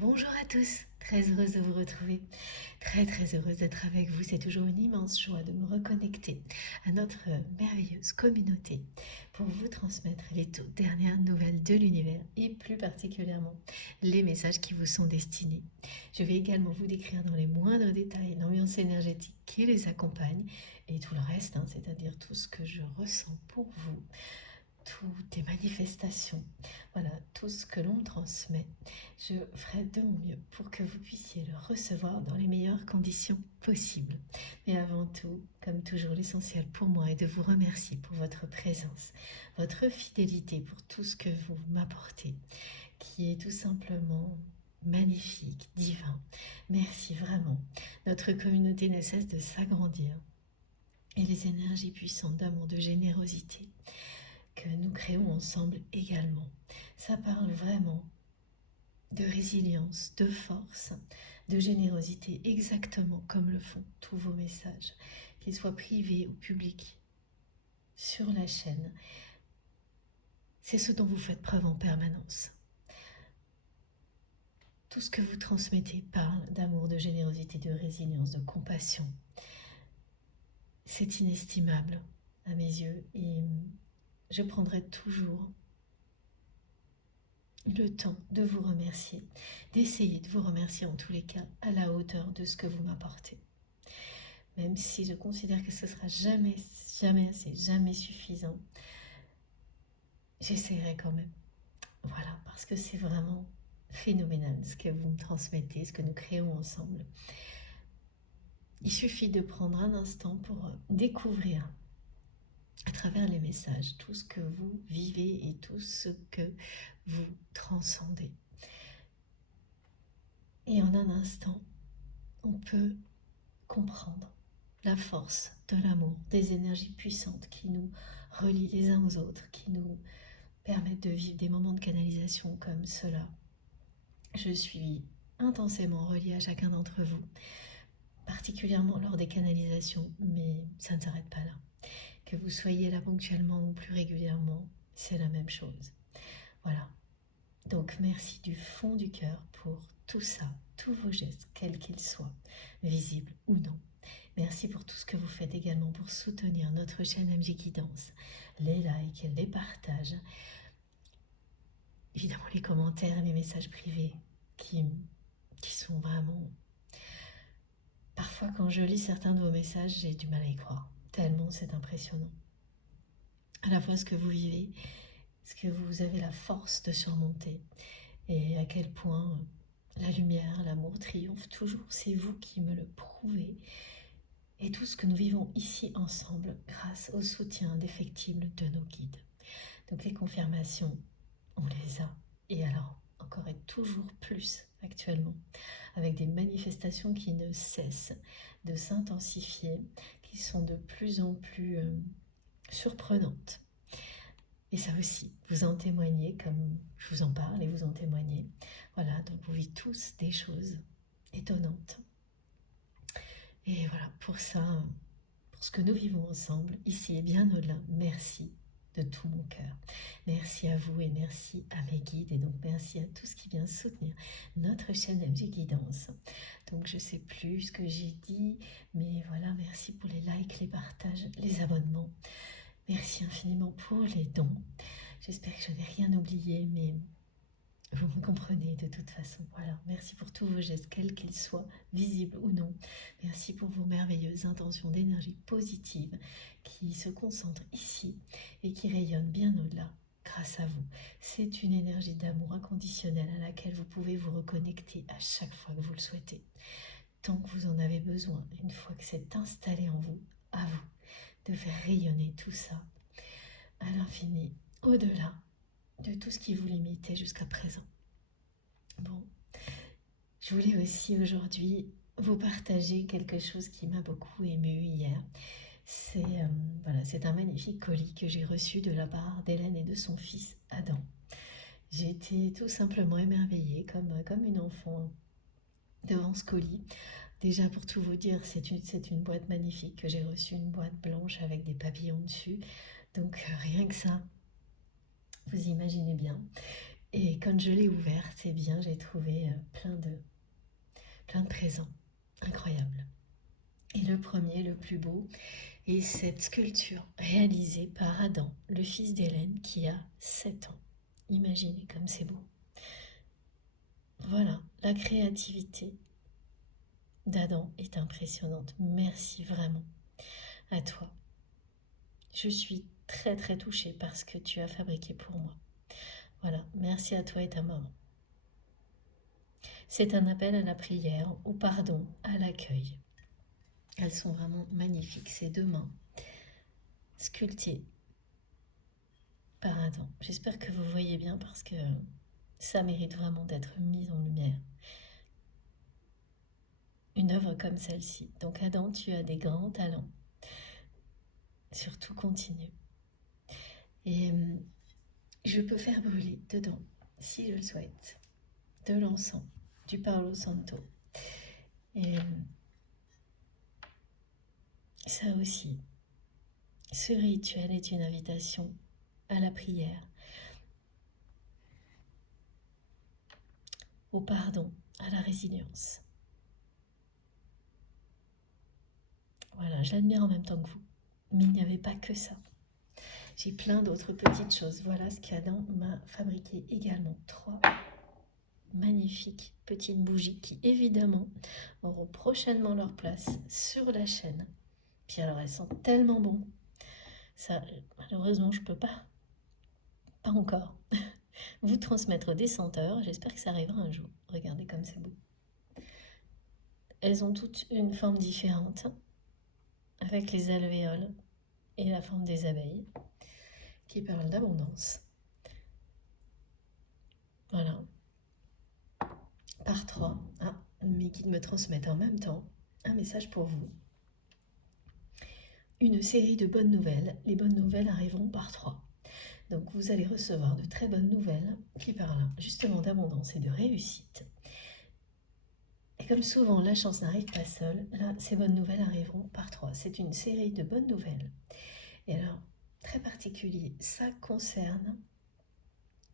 Bonjour à tous, très heureuse de vous retrouver, très heureuse d'être avec vous. C'est toujours une immense joie de me reconnecter à notre merveilleuse communauté pour vous transmettre les toutes dernières nouvelles de l'univers et plus particulièrement les messages qui vous sont destinés. Je vais également vous décrire dans les moindres détails l'ambiance énergétique qui les accompagne et tout le reste, c'est-à-dire tout ce que je ressens pour vous, toutes les manifestations, voilà, tout ce que l'on me transmet. Je ferai de mon mieux pour que vous puissiez le recevoir dans les meilleures conditions possibles. Mais avant tout, comme toujours, l'essentiel pour moi est de vous remercier pour votre présence, votre fidélité pour tout ce que vous m'apportez, qui est tout simplement magnifique, divin. Merci vraiment. Notre communauté ne cesse de s'agrandir et les énergies puissantes d'amour, de générosité que nous créons ensemble également. Ça parle vraiment de résilience, de force, de générosité, exactement comme le font tous vos messages, qu'ils soient privés ou publics, sur la chaîne. C'est ce dont vous faites preuve en permanence. Tout ce que vous transmettez parle d'amour, de générosité, de résilience, de compassion. C'est inestimable à mes yeux et je prendrai toujours le temps de vous remercier, d'essayer de vous remercier en tous les cas à la hauteur de ce que vous m'apportez. Même si je considère que ce sera jamais assez, jamais suffisant, j'essaierai quand même. Voilà, parce que c'est vraiment phénoménal ce que vous me transmettez, ce que nous créons ensemble. Il suffit de prendre un instant pour découvrir à travers les messages tout ce que vous vivez et tout ce que vous transcendez. Et en un instant, on peut comprendre la force de l'amour, des énergies puissantes qui nous relient les uns aux autres, qui nous permettent de vivre des moments de canalisation comme cela. Je suis intensément reliée à chacun d'entre vous, particulièrement lors des canalisations, mais ça ne s'arrête pas là. Que vous soyez là ponctuellement ou plus régulièrement, c'est la même chose. Voilà. Donc merci du fond du cœur pour tout ça, tous vos gestes, quels qu'ils soient, visibles ou non. Merci pour tout ce que vous faites également pour soutenir notre chaîne MJ Guidance, les likes, les partages, évidemment les commentaires et les messages privés qui sont vraiment... Parfois quand je lis certains de vos messages, j'ai du mal à y croire, tellement c'est impressionnant. À la fois ce que vous vivez, ce que vous avez la force de surmonter et à quel point la lumière, l'amour triomphe toujours, c'est vous qui me le prouvez. Et tout ce que nous vivons ici ensemble grâce au soutien indéfectible de nos guides. Donc les confirmations, on les a. Et alors, encore et toujours plus actuellement, avec des manifestations qui ne cessent de s'intensifier, qui sont de plus en plus surprenantes. Et ça aussi, vous en témoignez comme je vous en parle et vous en témoignez. Voilà, donc vous vivez tous des choses étonnantes. Et voilà, pour ça, pour ce que nous vivons ensemble, ici et bien au-delà, merci de tout mon cœur. Merci à vous et merci à mes guides et donc merci à tout ce qui vient soutenir notre chaîne MJ Guidance. Donc je ne sais plus ce que j'ai dit, mais voilà, merci pour les likes, les partages, les abonnements. Merci infiniment pour les dons. J'espère que je n'ai rien oublié, mais vous me comprenez de toute façon. Voilà, merci pour tous vos gestes, quels qu'ils soient, visibles ou non. Merci pour vos merveilleuses intentions d'énergie positive qui se concentrent ici et qui rayonnent bien au-delà grâce à vous. C'est une énergie d'amour inconditionnel à laquelle vous pouvez vous reconnecter à chaque fois que vous le souhaitez. Tant que vous en avez besoin, une fois que c'est installé en vous, à vous de faire rayonner tout ça à l'infini, au-delà de tout ce qui vous limitait jusqu'à présent. Bon, je voulais aussi aujourd'hui vous partager quelque chose qui m'a beaucoup émue hier. C'est un magnifique colis que j'ai reçu de la part d'Hélène et de son fils Adam. J'ai été tout simplement émerveillée comme une enfant devant ce colis. Déjà pour tout vous dire, c'est une boîte magnifique que j'ai reçue, une boîte blanche avec des papillons dessus. Donc rien que ça, vous imaginez bien. Et quand je l'ai ouverte, eh bien, j'ai trouvé plein de présents incroyables. Et le premier, le plus beau, est cette sculpture réalisée par Adam, le fils d'Hélène, qui a 7 ans. Imaginez comme c'est beau. Voilà, la créativité d'Adam est impressionnante. Merci vraiment à toi. Je suis très très touchée par ce que tu as fabriqué pour moi. Voilà, merci à toi et ta maman. C'est un appel à la prière, au pardon, à l'accueil. Elles sont vraiment magnifiques, ces 2 mains sculptées par Adam. J'espère que vous voyez bien parce que ça mérite vraiment d'être mis en lumière. Une œuvre comme celle-ci. Donc Adam, tu as des grands talents. Surtout continue. Et je peux faire brûler dedans, si je le souhaite, de l'encens, du Palo Santo. Et ça aussi, ce rituel est une invitation à la prière, au pardon, à la résilience. Voilà, je l'admire en même temps que vous. Mais il n'y avait pas que ça. J'ai plein d'autres petites choses. Voilà ce qu'Adam m'a fabriqué également. 3 magnifiques petites bougies qui évidemment auront prochainement leur place sur la chaîne. Puis alors elles sont tellement bonnes. Ça, malheureusement, je peux pas encore, vous transmettre des senteurs. J'espère que ça arrivera un jour. Regardez comme c'est beau. Elles ont toutes une forme différente, avec les alvéoles et la forme des abeilles, qui parlent d'abondance. Voilà. Par 3. Ah, mes guides me transmettent en même temps un message pour vous. Une série de bonnes nouvelles. Les bonnes nouvelles arriveront par 3. Donc vous allez recevoir de très bonnes nouvelles qui parlent justement d'abondance et de réussite. Et comme souvent, la chance n'arrive pas seule, là, ces bonnes nouvelles arriveront par 3. C'est une série de bonnes nouvelles. Et alors, très particulier, ça concerne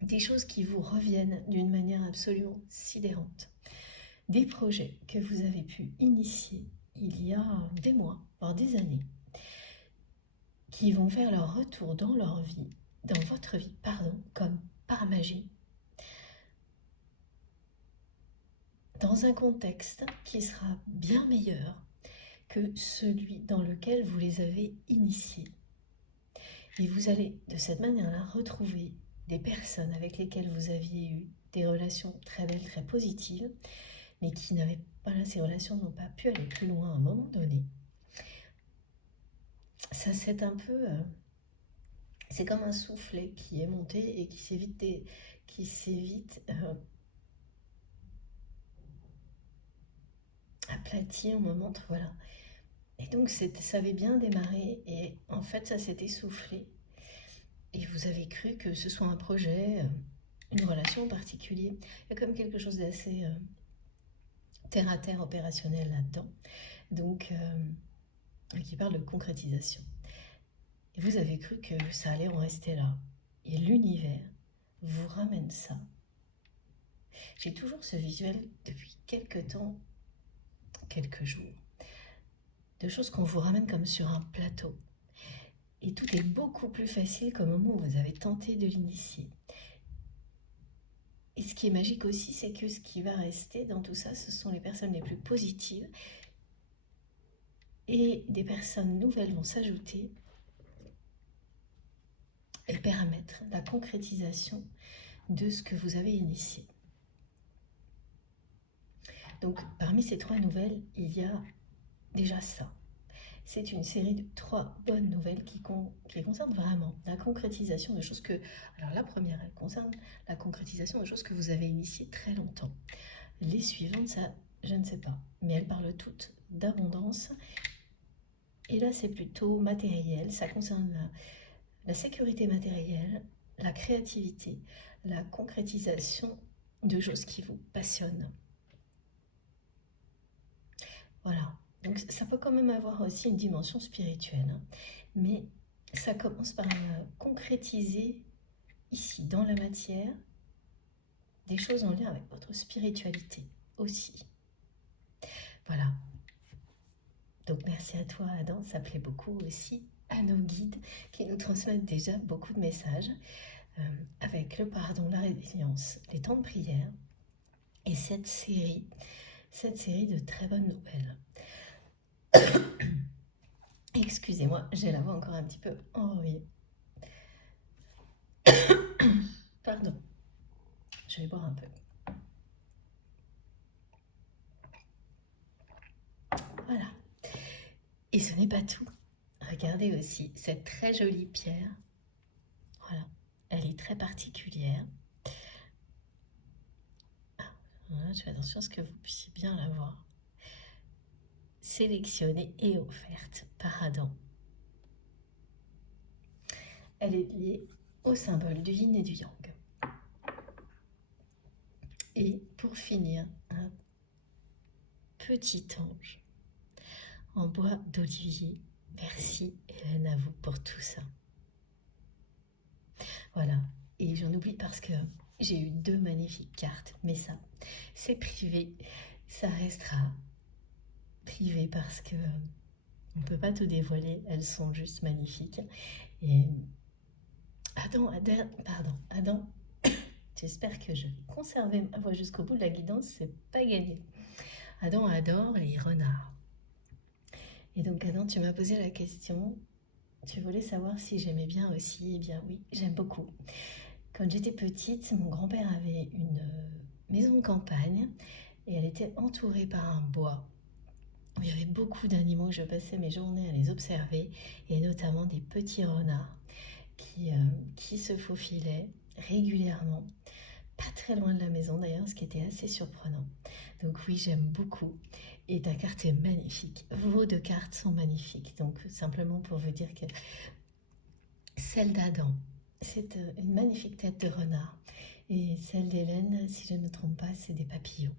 des choses qui vous reviennent d'une manière absolument sidérante. Des projets que vous avez pu initier il y a des mois, voire des années, qui vont faire leur retour dans leur vie, dans votre vie, pardon, comme par magie, dans un contexte qui sera bien meilleur que celui dans lequel vous les avez initiés. Et vous allez de cette manière-là retrouver des personnes avec lesquelles vous aviez eu des relations très belles, très positives, mais qui n'avaient pas là, ces relations n'ont pas pu aller plus loin à un moment donné. Ça c'est un peu, c'est comme un soufflet qui est monté et qui s'est vite aplati au moment, voilà. Et donc ça avait bien démarré et en fait ça s'est essoufflé. Et vous avez cru que ce soit un projet, une relation en particulier. Il y a comme quelque chose d'assez terre-à-terre opérationnel là-dedans. Donc, qui parle de concrétisation. Et vous avez cru que ça allait en rester là. Et l'univers vous ramène ça. J'ai toujours ce visuel depuis quelques temps, quelques jours, de choses qu'on vous ramène comme sur un plateau. Et tout est beaucoup plus facile qu'au moment où vous avez tenté de l'initier. Et ce qui est magique aussi, c'est que ce qui va rester dans tout ça, ce sont les personnes les plus positives. Et des personnes nouvelles vont s'ajouter et permettre la concrétisation de ce que vous avez initié. Donc, parmi ces 3 nouvelles, il y a déjà ça. C'est une série de 3 bonnes nouvelles qui concernent vraiment la concrétisation de choses que... Alors, la première, elle concerne la concrétisation de choses que vous avez initiées très longtemps. Les suivantes, ça, je ne sais pas. Mais elles parlent toutes d'abondance. Et là, c'est plutôt matériel. Ça concerne la sécurité matérielle, la créativité, la concrétisation de choses qui vous passionnent. Voilà, donc ça peut quand même avoir aussi une dimension spirituelle, hein. Mais ça commence par concrétiser ici, dans la matière, des choses en lien avec votre spiritualité aussi. Voilà. Donc merci à toi Adam, ça plaît beaucoup aussi à nos guides qui nous transmettent déjà beaucoup de messages avec le pardon, la résilience, les temps de prière et cette série de très bonnes nouvelles. Excusez-moi, j'ai la voix encore un petit peu enrouée. Pardon, je vais boire un peu. Voilà. Et ce n'est pas tout. Regardez aussi cette très jolie pierre. Voilà, elle est très particulière. Voilà, je fais attention à ce que vous puissiez bien la voir. Sélectionnée et offerte par Adam. Elle est liée au symbole du yin et du yang. Et pour finir, un petit ange en bois d'olivier. Merci Hélène à vous pour tout ça. Voilà, et j'en oublie parce que j'ai eu 2 magnifiques cartes, mais ça, c'est privé, ça restera privé parce que on ne peut pas tout dévoiler, elles sont juste magnifiques. Et Adam, j'espère que je vais conserver ma voix jusqu'au bout de la guidance, c'est pas gagné. Adam adore les renards. Et donc Adam, tu m'as posé la question, tu voulais savoir si j'aimais bien aussi. Eh bien oui, j'aime beaucoup. Quand j'étais petite, mon grand-père avait une maison de campagne et elle était entourée par un bois. Il y avait beaucoup d'animaux, je passais mes journées à les observer, et notamment des petits renards qui se faufilaient régulièrement, pas très loin de la maison d'ailleurs, ce qui était assez surprenant. Donc oui, j'aime beaucoup. Et ta carte est magnifique. Vos 2 cartes sont magnifiques. Donc simplement pour vous dire que celle d'Adam, c'est une magnifique tête de renard. Et celle d'Hélène, si je ne me trompe pas, c'est des papillons.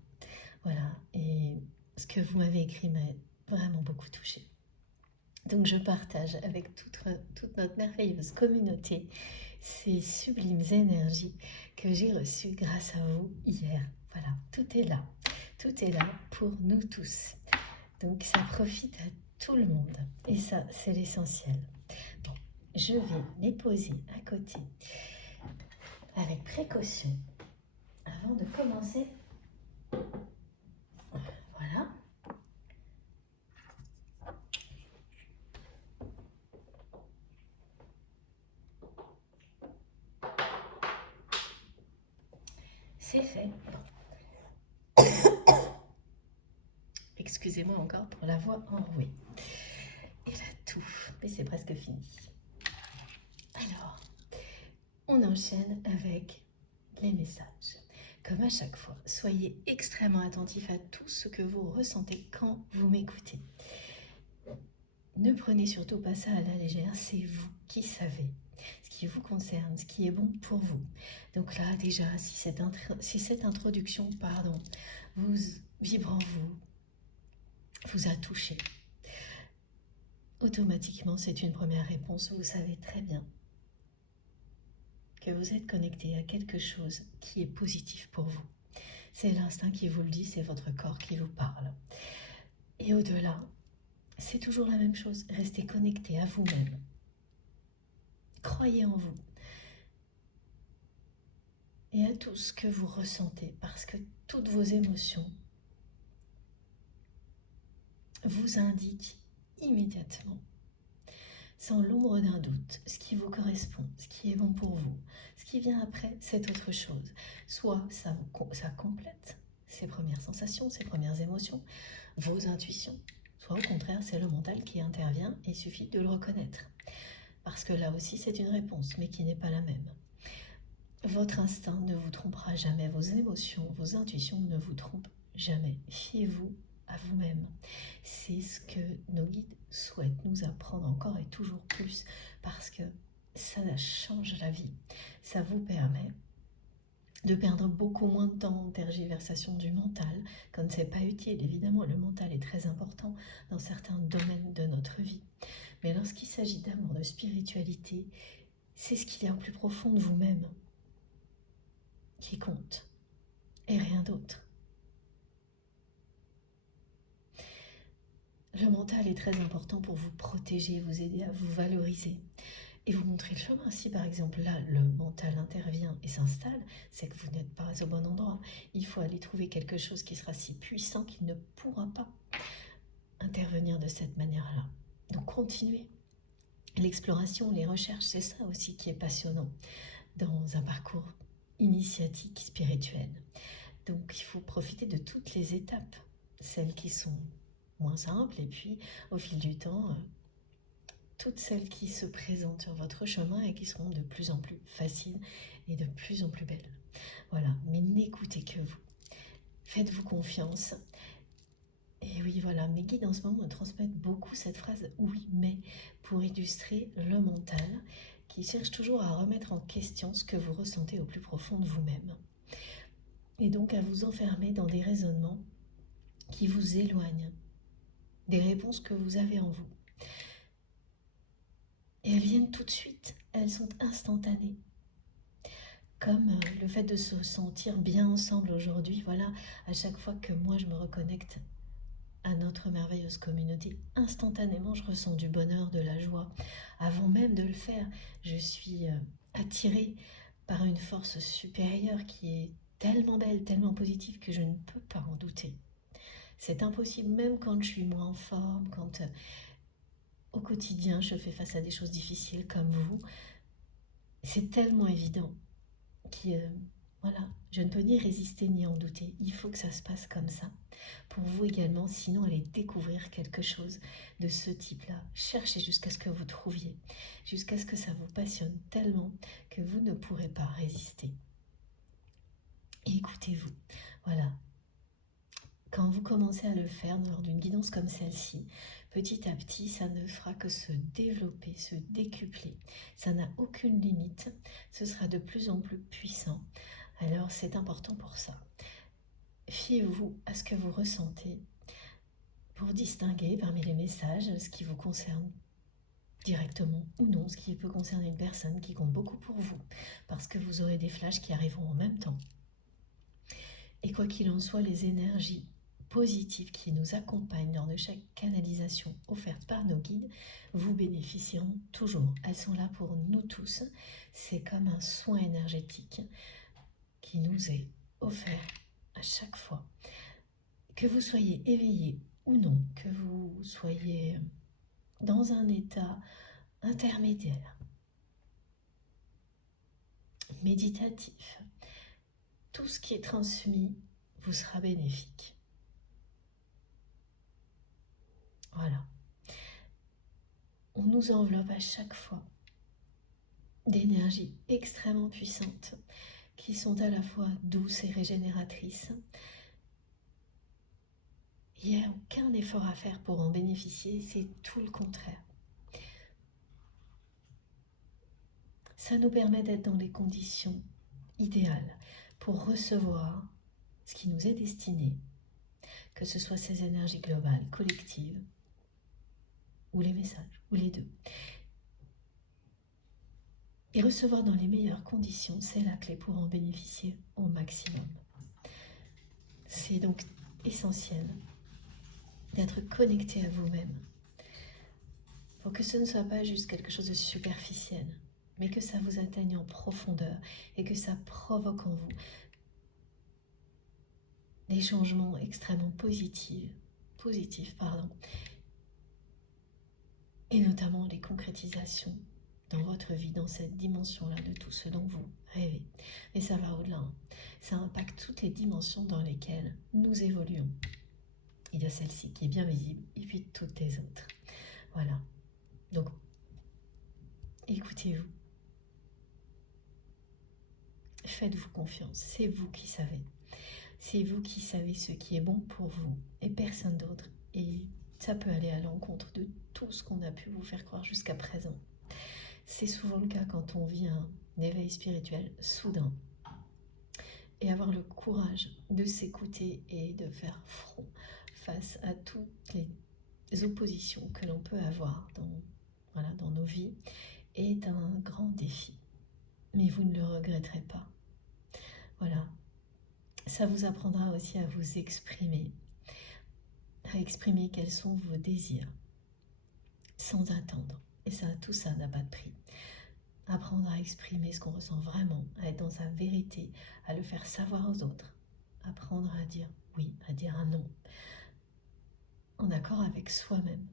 Voilà, et ce que vous m'avez écrit m'a vraiment beaucoup touchée. Donc je partage avec toute notre merveilleuse communauté ces sublimes énergies que j'ai reçues grâce à vous hier. Voilà, tout est là pour nous tous. Donc ça profite à tout le monde et ça c'est l'essentiel. Bon, je vais les poser à côté avec précaution avant de commencer. Voilà. C'est fait. Excusez-moi encore pour la voix enrouée. Et la touffe, mais c'est presque fini. Alors, on enchaîne avec les messages. Comme à chaque fois, soyez extrêmement attentifs à tout ce que vous ressentez quand vous m'écoutez. Ne prenez surtout pas ça à la légère, c'est vous qui savez ce qui vous concerne, ce qui est bon pour vous. Donc là, déjà, si cette introduction, vous vibre en vous a touché, automatiquement, c'est une première réponse. Vous savez très bien que vous êtes connecté à quelque chose qui est positif pour vous. C'est l'instinct qui vous le dit, c'est votre corps qui vous parle. Et au-delà, c'est toujours la même chose. Restez connecté à vous-même. Croyez en vous. Et à tout ce que vous ressentez, parce que toutes vos émotions vous indiquent immédiatement, sans l'ombre d'un doute, ce qui vous correspond, ce qui est bon pour vous. Ce qui vient après, c'est autre chose. Soit ça complète ces premières sensations, ces premières émotions, vos intuitions, soit au contraire, c'est le mental qui intervient et il suffit de le reconnaître. Parce que là aussi, c'est une réponse, mais qui n'est pas la même. Votre instinct ne vous trompera jamais, vos émotions, vos intuitions ne vous trompent jamais. Fiez-vous à vous-même. C'est ce que nos guides souhaitent nous apprendre encore et toujours plus, parce que ça change la vie. Ça vous permet de perdre beaucoup moins de temps en tergiversation du mental, quand c'est pas utile. Évidemment, le mental est très important dans certains domaines de notre vie. Mais lorsqu'il s'agit d'amour, de spiritualité, c'est ce qu'il y a au plus profond de vous-même qui compte. et rien d'autre. Le mental est très important pour vous protéger, vous aider à vous valoriser et vous montrer le chemin. Si par exemple là, le mental intervient et s'installe, c'est que vous n'êtes pas au bon endroit. Il faut aller trouver quelque chose qui sera si puissant qu'il ne pourra pas intervenir de cette manière-là. Donc continuez. L'exploration, les recherches, c'est ça aussi qui est passionnant dans un parcours initiatique spirituel. Donc il faut profiter de toutes les étapes, celles qui sont moins simples, et puis au fil du temps, toutes celles qui se présentent sur votre chemin et qui seront de plus en plus faciles et de plus en plus belles. Voilà, mais n'écoutez que vous. Faites-vous confiance. Et oui, voilà, mes guides en ce moment me transmettent beaucoup cette phrase « oui, mais » pour illustrer le mental qui cherche toujours à remettre en question ce que vous ressentez au plus profond de vous-même. Et donc à vous enfermer dans des raisonnements qui vous éloignent des réponses que vous avez en vous. Et elles viennent tout de suite, elles sont instantanées. Comme le fait de se sentir bien ensemble aujourd'hui, voilà, à chaque fois que moi je me reconnecte à notre merveilleuse communauté, instantanément je ressens du bonheur, de la joie. Avant même de le faire, je suis attirée par une force supérieure qui est tellement belle, tellement positive que je ne peux pas en douter. C'est impossible, même quand je suis moins en forme, quand au quotidien je fais face à des choses difficiles comme vous. C'est tellement évident que voilà, je ne peux ni résister ni en douter. Il faut que ça se passe comme ça. Pour vous également, sinon allez découvrir quelque chose de ce type-là. Cherchez jusqu'à ce que vous trouviez, jusqu'à ce que ça vous passionne tellement que vous ne pourrez pas résister. Écoutez-vous. Voilà. Quand vous commencez à le faire lors d'une guidance comme celle-ci, petit à petit, ça ne fera que se développer, se décupler. Ça n'a aucune limite. Ce sera de plus en plus puissant. Alors c'est important pour ça. Fiez-vous à ce que vous ressentez pour distinguer parmi les messages ce qui vous concerne directement ou non, ce qui peut concerner une personne qui compte beaucoup pour vous, parce que vous aurez des flashs qui arriveront en même temps. Et quoi qu'il en soit, les énergies positives qui nous accompagnent lors de chaque canalisation offerte par nos guides vous bénéficieront toujours. Elles sont là pour nous tous. C'est comme un soin énergétique qui nous est offert à chaque fois. Que vous soyez éveillé ou non, que vous soyez dans un état intermédiaire, méditatif, tout ce qui est transmis vous sera bénéfique. Voilà. On nous enveloppe à chaque fois d'énergies extrêmement puissantes qui sont à la fois douces et régénératrices. Il n'y a aucun effort à faire pour en bénéficier, c'est tout le contraire. Ça nous permet d'être dans les conditions idéales pour recevoir ce qui nous est destiné, que ce soit ces énergies globales, collectives, ou les messages, ou les deux. Et recevoir dans les meilleures conditions, c'est la clé pour en bénéficier au maximum. C'est donc essentiel d'être connecté à vous-même pour que ce ne soit pas juste quelque chose de superficiel, mais que ça vous atteigne en profondeur et que ça provoque en vous des changements extrêmement positifs, et notamment les concrétisations dans votre vie, dans cette dimension-là de tout ce dont vous rêvez. Mais ça va au-delà, ça impacte toutes les dimensions dans lesquelles nous évoluons. Il y a celle-ci qui est bien visible, et puis toutes les autres. Voilà. Donc, écoutez-vous. Faites-vous confiance, c'est vous qui savez. C'est vous qui savez ce qui est bon pour vous, et personne d'autre. Et ça peut aller à l'encontre de tout ce qu'on a pu vous faire croire jusqu'à présent. C'est souvent le cas quand on vit un éveil spirituel soudain. Et avoir le courage de s'écouter et de faire front face à toutes les oppositions que l'on peut avoir dans nos vies est un grand défi. Mais vous ne le regretterez pas. Voilà. Ça vous apprendra aussi à vous exprimer, à exprimer quels sont vos désirs, sans attendre. Et ça, tout ça n'a pas de prix. Apprendre à exprimer ce qu'on ressent vraiment, à être dans sa vérité, à le faire savoir aux autres. Apprendre à dire oui, à dire un non, en accord avec soi-même.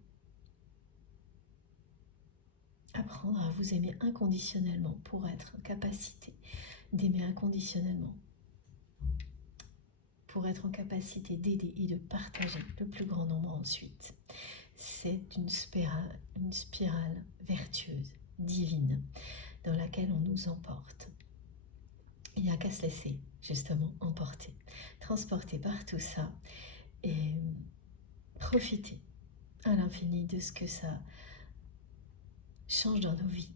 Apprendre à vous aimer inconditionnellement pour être en capacité d'aimer inconditionnellement, pour être en capacité d'aider et de partager le plus grand nombre ensuite. C'est une spirale vertueuse, divine, dans laquelle on nous emporte. Il n'y a qu'à se laisser justement emporter, transporter par tout ça et profiter à l'infini de ce que ça change dans nos vies,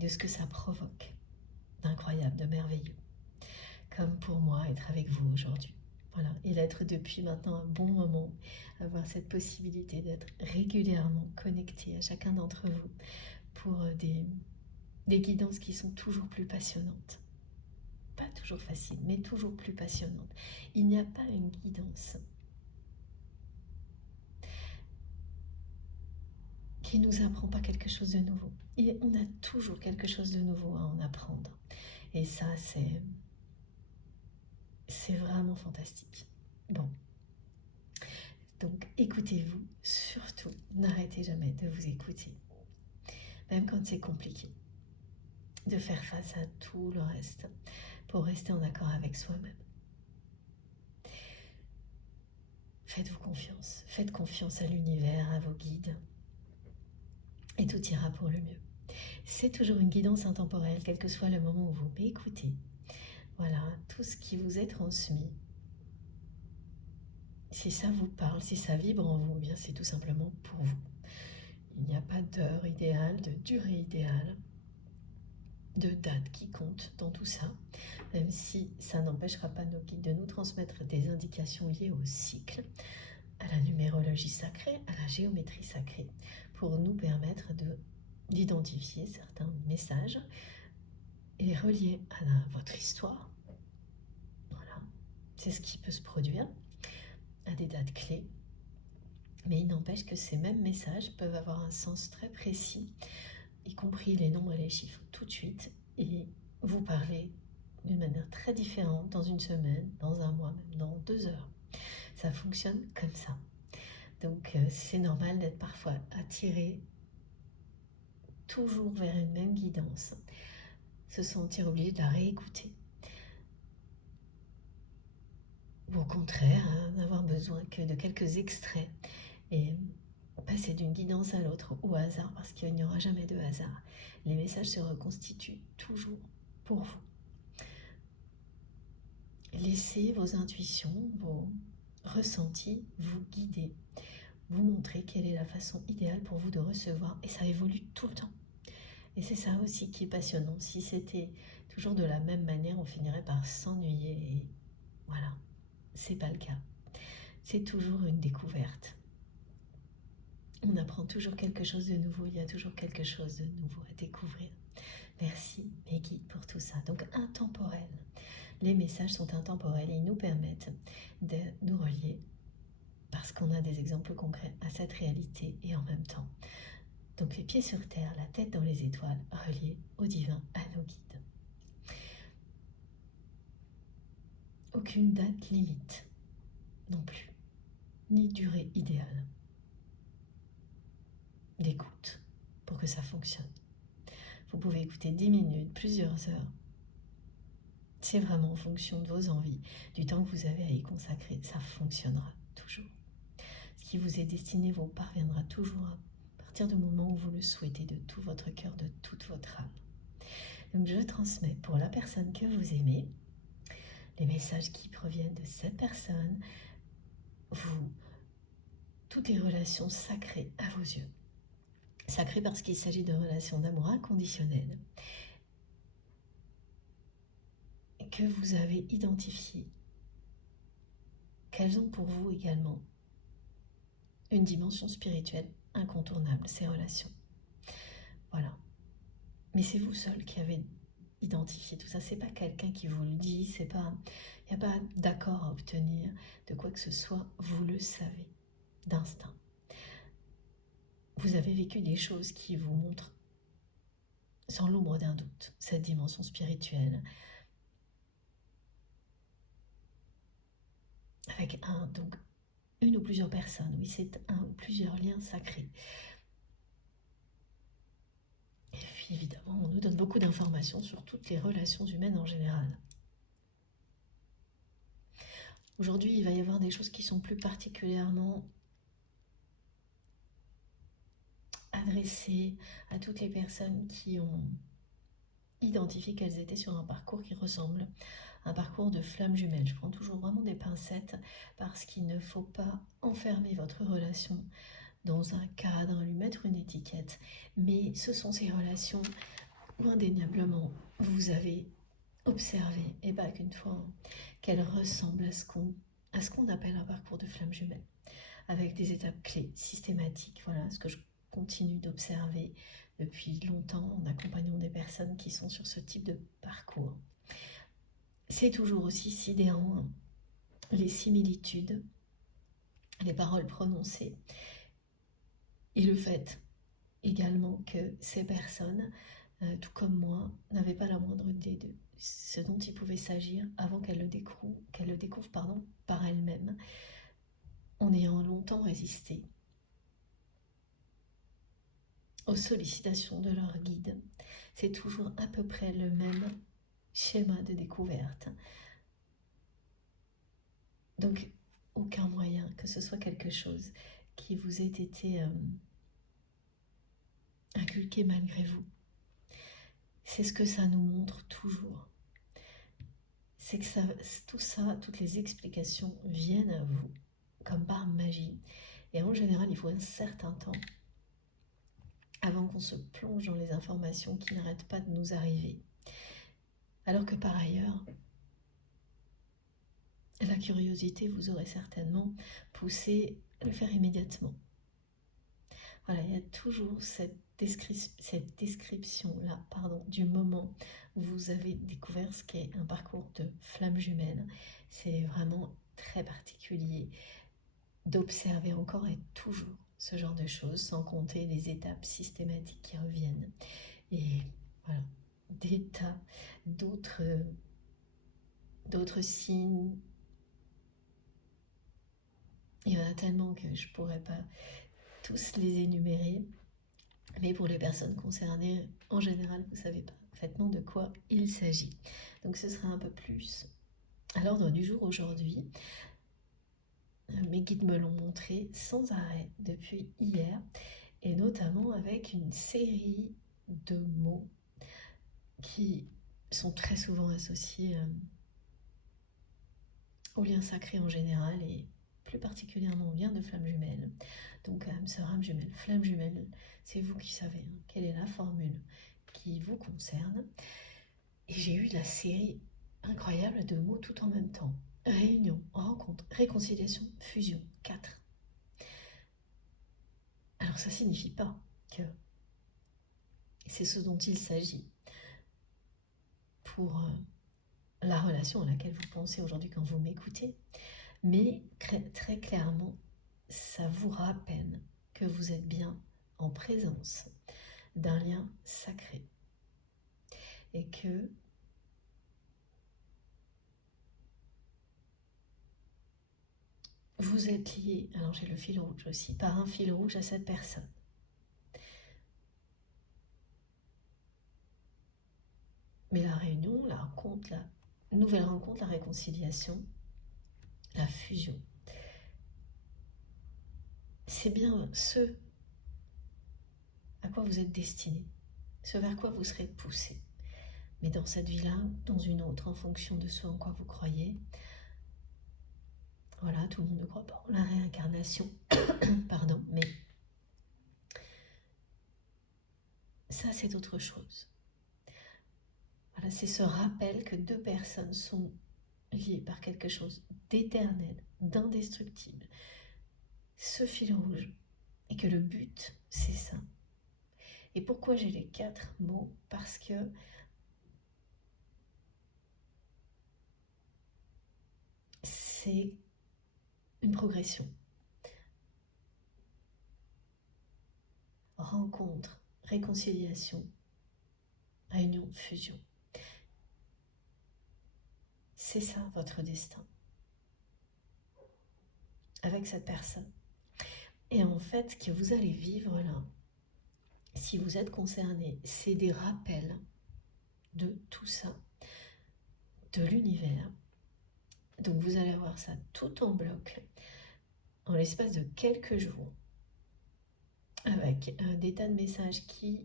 de ce que ça provoque d'incroyable, de merveilleux. Comme pour moi, être avec vous aujourd'hui. Voilà, et l'être depuis maintenant un bon moment, avoir cette possibilité d'être régulièrement connecté à chacun d'entre vous pour des guidances qui sont toujours plus passionnantes. Pas toujours faciles, mais toujours plus passionnantes. Il n'y a pas une guidance qui ne nous apprend pas quelque chose de nouveau. Et on a toujours quelque chose de nouveau à en apprendre. Et ça, c'est vraiment fantastique. Bon. Donc, écoutez-vous, surtout, n'arrêtez jamais de vous écouter. Même quand c'est compliqué. De faire face à tout le reste pour rester en accord avec soi-même. Faites-vous confiance. Faites confiance à l'univers, à vos guides. Et tout ira pour le mieux. C'est toujours une guidance intemporelle, quel que soit le moment où vous m'écoutez. Voilà, tout ce qui vous est transmis. Si ça vous parle, si ça vibre en vous, eh bien c'est tout simplement pour vous. Il n'y a pas d'heure idéale, de durée idéale, de date qui compte dans tout ça, même si ça n'empêchera pas nos guides de nous transmettre des indications liées au cycle, à la numérologie sacrée, à la géométrie sacrée, pour nous permettre d'identifier certains messages et reliés à votre histoire. Voilà, c'est ce qui peut se produire à des dates clés. Mais il n'empêche que ces mêmes messages peuvent avoir un sens très précis, y compris les nombres et les chiffres, tout de suite, et vous parler d'une manière très différente dans une semaine, dans un mois, même dans 2 heures. Ça fonctionne comme ça. Donc c'est normal d'être parfois attiré toujours vers une même guidance, se sentir obligé de la réécouter. Ou au contraire, n'avoir besoin que de quelques extraits et passer d'une guidance à l'autre au hasard, parce qu'il n'y aura jamais de hasard. Les messages se reconstituent toujours pour vous. Laissez vos intuitions, vos ressentis vous guider, vous montrer quelle est la façon idéale pour vous de recevoir, et ça évolue tout le temps. Et c'est ça aussi qui est passionnant. Si c'était toujours de la même manière, on finirait par s'ennuyer, et voilà, c'est pas le cas. C'est toujours une découverte. On apprend toujours quelque chose de nouveau, il y a toujours quelque chose de nouveau à découvrir. Merci mes guides pour tout ça. Donc intemporel. Les messages sont intemporels et ils nous permettent de nous relier parce qu'on a des exemples concrets à cette réalité et en même temps. Donc les pieds sur terre, la tête dans les étoiles, reliés au divin, à nos guides. Aucune date limite non plus, ni durée idéale d'écoute pour que ça fonctionne. Vous pouvez écouter 10 minutes, plusieurs heures. C'est vraiment en fonction de vos envies, du temps que vous avez à y consacrer. Ça fonctionnera toujours. Ce qui vous est destiné vous parviendra toujours à partir du moment où vous le souhaitez de tout votre cœur, de toute votre âme. Donc je transmets pour la personne que vous aimez les messages qui proviennent de cette personne, toutes les relations sacrées à vos yeux. Sacrées parce qu'il s'agit de relations d'amour inconditionnel que vous avez identifiées, qu'elles ont pour vous également une dimension spirituelle incontournable, ces relations. Voilà. Mais c'est vous seul qui avez identifier tout ça. C'est pas quelqu'un qui vous le dit, il n'y a pas d'accord à obtenir de quoi que ce soit, vous le savez d'instinct. Vous avez vécu des choses qui vous montrent sans l'ombre d'un doute cette dimension spirituelle, avec donc une ou plusieurs personnes, oui, c'est un ou plusieurs liens sacrés. Et puis évidemment, on nous donne beaucoup d'informations sur toutes les relations humaines en général. Aujourd'hui, il va y avoir des choses qui sont plus particulièrement adressées à toutes les personnes qui ont identifié qu'elles étaient sur un parcours qui ressemble à un parcours de flammes jumelles. Je prends toujours vraiment des pincettes parce qu'il ne faut pas enfermer votre relation dans un cadre, lui mettre une étiquette. Mais ce sont ces relations où indéniablement vous avez observé, et pas qu'une fois, qu'elles ressemblent à ce qu'on appelle un parcours de flammes jumelles, avec des étapes clés, systématiques. Voilà ce que je continue d'observer depuis longtemps en accompagnant des personnes qui sont sur ce type de parcours. C'est toujours aussi sidérant, les similitudes, les paroles prononcées, et le fait également que ces personnes, tout comme moi, n'avaient pas la moindre idée de ce dont il pouvait s'agir avant qu'elles le découvrent par elles-mêmes, en ayant longtemps résisté aux sollicitations de leur guide. C'est toujours à peu près le même schéma de découverte. Donc, aucun moyen que ce soit quelque chose qui vous ait été inculqué malgré vous. C'est ce que ça nous montre toujours. C'est que tout ça, toutes les explications viennent à vous comme par magie. Et en général, il faut un certain temps avant qu'on se plonge dans les informations qui n'arrêtent pas de nous arriver. Alors que par ailleurs, la curiosité vous aurait certainement poussé à le faire immédiatement. Voilà, il y a toujours cette description-là, du moment où vous avez découvert ce qu'est un parcours de flammes jumelles. C'est vraiment très particulier d'observer encore et toujours ce genre de choses, sans compter les étapes systématiques qui reviennent. Et voilà, des tas d'autres signes. Il y en a tellement que je ne pourrais pas tous les énumérer. Mais pour les personnes concernées, en général, vous savez parfaitement de quoi il s'agit. Donc ce sera un peu plus à l'ordre du jour aujourd'hui. Mes guides me l'ont montré sans arrêt depuis hier, et notamment avec une série de mots qui sont très souvent associés aux liens sacrés en général, et plus particulièrement aux liens de flammes jumelles. Donc âme sœur, âme jumelle, flamme jumelle, c'est vous qui savez quelle est la formule qui vous concerne. Et j'ai eu la série incroyable de mots tout en même temps. Réunion, rencontre, réconciliation, fusion, 4. Alors ça signifie pas que c'est ce dont il s'agit pour la relation à laquelle vous pensez aujourd'hui quand vous m'écoutez, mais très clairement, ça vous rappelle que vous êtes bien en présence d'un lien sacré et que vous êtes lié, alors j'ai le fil rouge aussi, par un fil rouge à cette personne. Mais la réunion, la rencontre, la nouvelle rencontre, la réconciliation, la fusion, c'est bien ce à quoi vous êtes destiné, ce vers quoi vous serez poussé. Mais dans cette vie-là, dans une autre, en fonction de ce en quoi vous croyez. Voilà, tout le monde ne croit pas en la réincarnation, pardon, mais ça c'est autre chose. Voilà, c'est ce rappel que deux personnes sont liées par quelque chose d'éternel, d'indestructible, ce fil rouge, et que le but, c'est ça. Et pourquoi j'ai les 4 mots? Parce que c'est une progression. Rencontre, réconciliation, réunion, fusion. C'est ça votre destin avec cette personne. Et en fait, ce que vous allez vivre là, si vous êtes concerné, c'est des rappels de tout ça, de l'univers. Donc vous allez avoir ça tout en bloc, en l'espace de quelques jours, avec des tas de messages qui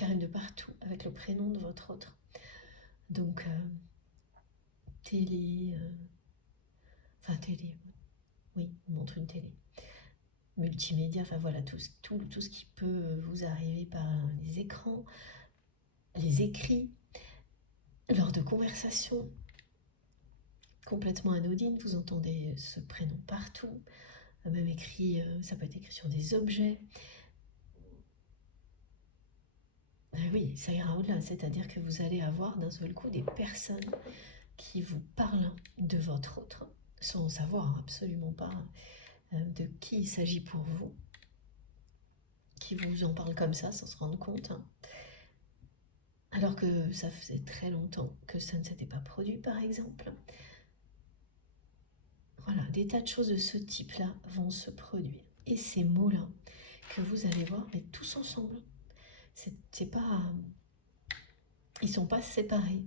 arrivent de partout, avec le prénom de votre autre. Donc télé, télé, oui, on montre une télé. Multimédia, enfin voilà, tout ce qui peut vous arriver par les écrans, les écrits, lors de conversations complètement anodines, vous entendez ce prénom partout, même écrit, ça peut être écrit sur des objets. Oui, ça ira au-delà, c'est-à-dire que vous allez avoir d'un seul coup des personnes qui vous parlent de votre autre, sans savoir absolument pas de qui il s'agit pour vous, qui vous en parlent comme ça, sans se rendre compte, alors que ça faisait très longtemps que ça ne s'était pas produit, par exemple. Voilà, des tas de choses de ce type-là vont se produire. Et ces mots-là que vous allez voir, mais tous ensemble, c'est pas, ils sont pas séparés.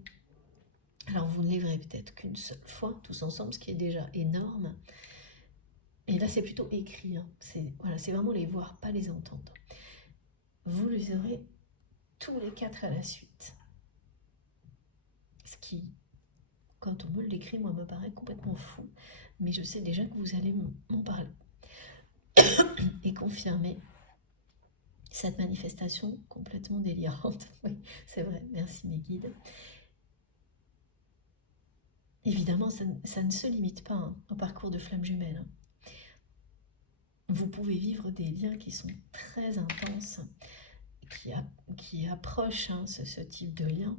Alors vous ne les verrez peut-être qu'une seule fois, tous ensemble, ce qui est déjà énorme. Et là, c'est plutôt écrit. C'est vraiment les voir, pas les entendre. Vous les aurez tous les 4 à la suite. Ce qui, quand on me l'écrit, moi, me paraît complètement fou. Mais je sais déjà que vous allez m'en parler et confirmer cette manifestation complètement délirante. Oui, c'est vrai, merci mes guides. Évidemment, ça ne se limite pas au parcours de flamme jumelle. Vous pouvez vivre des liens qui sont très intenses, qui approchent ce type de lien,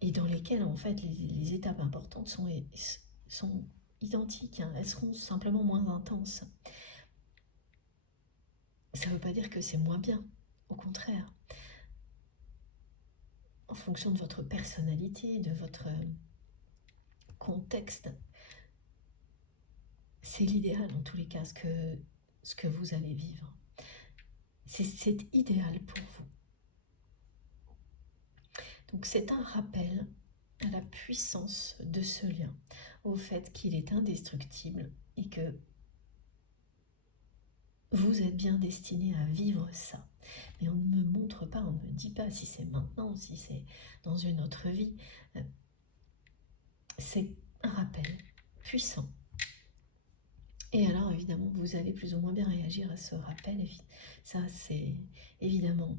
et dans lesquels, en fait, les étapes importantes sont identiques. Elles seront simplement moins intenses. Ça ne veut pas dire que c'est moins bien, au contraire. En fonction de votre personnalité, de votre contexte, c'est l'idéal en tous les cas, ce que vous allez vivre. C'est idéal pour vous. Donc c'est un rappel à la puissance de ce lien, au fait qu'il est indestructible et que vous êtes bien destiné à vivre ça. Mais on ne me montre pas, on ne me dit pas si c'est maintenant, si c'est dans une autre vie. C'est un rappel puissant. Et alors, évidemment, vous allez plus ou moins bien réagir à ce rappel. Ça, c'est évidemment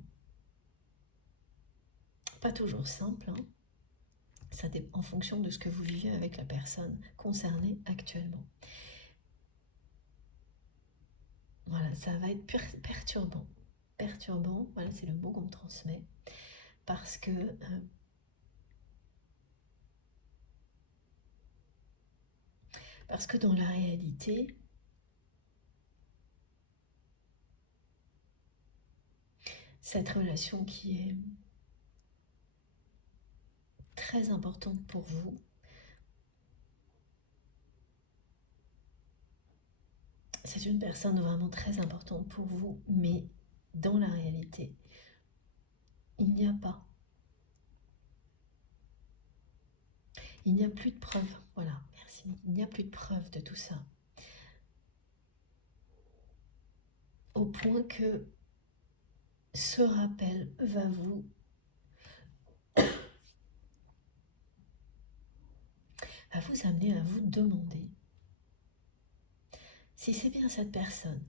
pas toujours simple. Ça dépend en fonction de ce que vous vivez avec la personne concernée actuellement. Voilà, ça va être perturbant. Perturbant, voilà, c'est le mot qu'on me transmet. Parce que dans la réalité, cette relation qui est très importante pour vous, c'est une personne vraiment très importante pour vous, mais dans la réalité, il n'y a plus de preuves. Voilà, merci. Il n'y a plus de preuves de tout ça. Au point que ce rappel va vous amener à vous demander si c'est bien cette personne,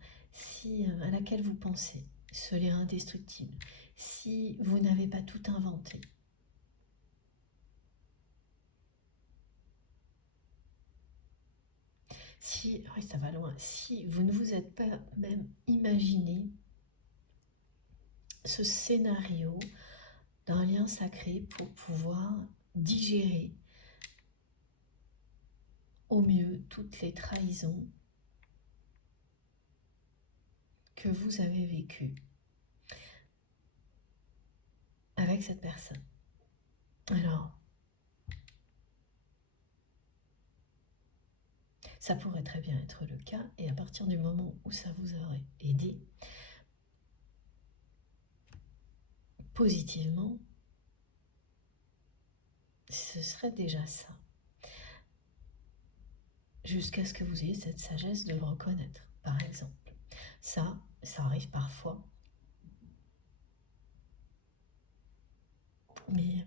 à laquelle vous pensez, ce lien indestructible, si vous n'avez pas tout inventé. Oui, ça va loin, si vous ne vous êtes pas même imaginé ce scénario d'un lien sacré pour pouvoir digérer au mieux toutes les trahisons que vous avez vécues avec cette personne. Alors, ça pourrait très bien être le cas, et à partir du moment où ça vous aurait aidé positivement, ce serait déjà ça. Jusqu'à ce que vous ayez cette sagesse de le reconnaître, par exemple. Ça arrive parfois. Mais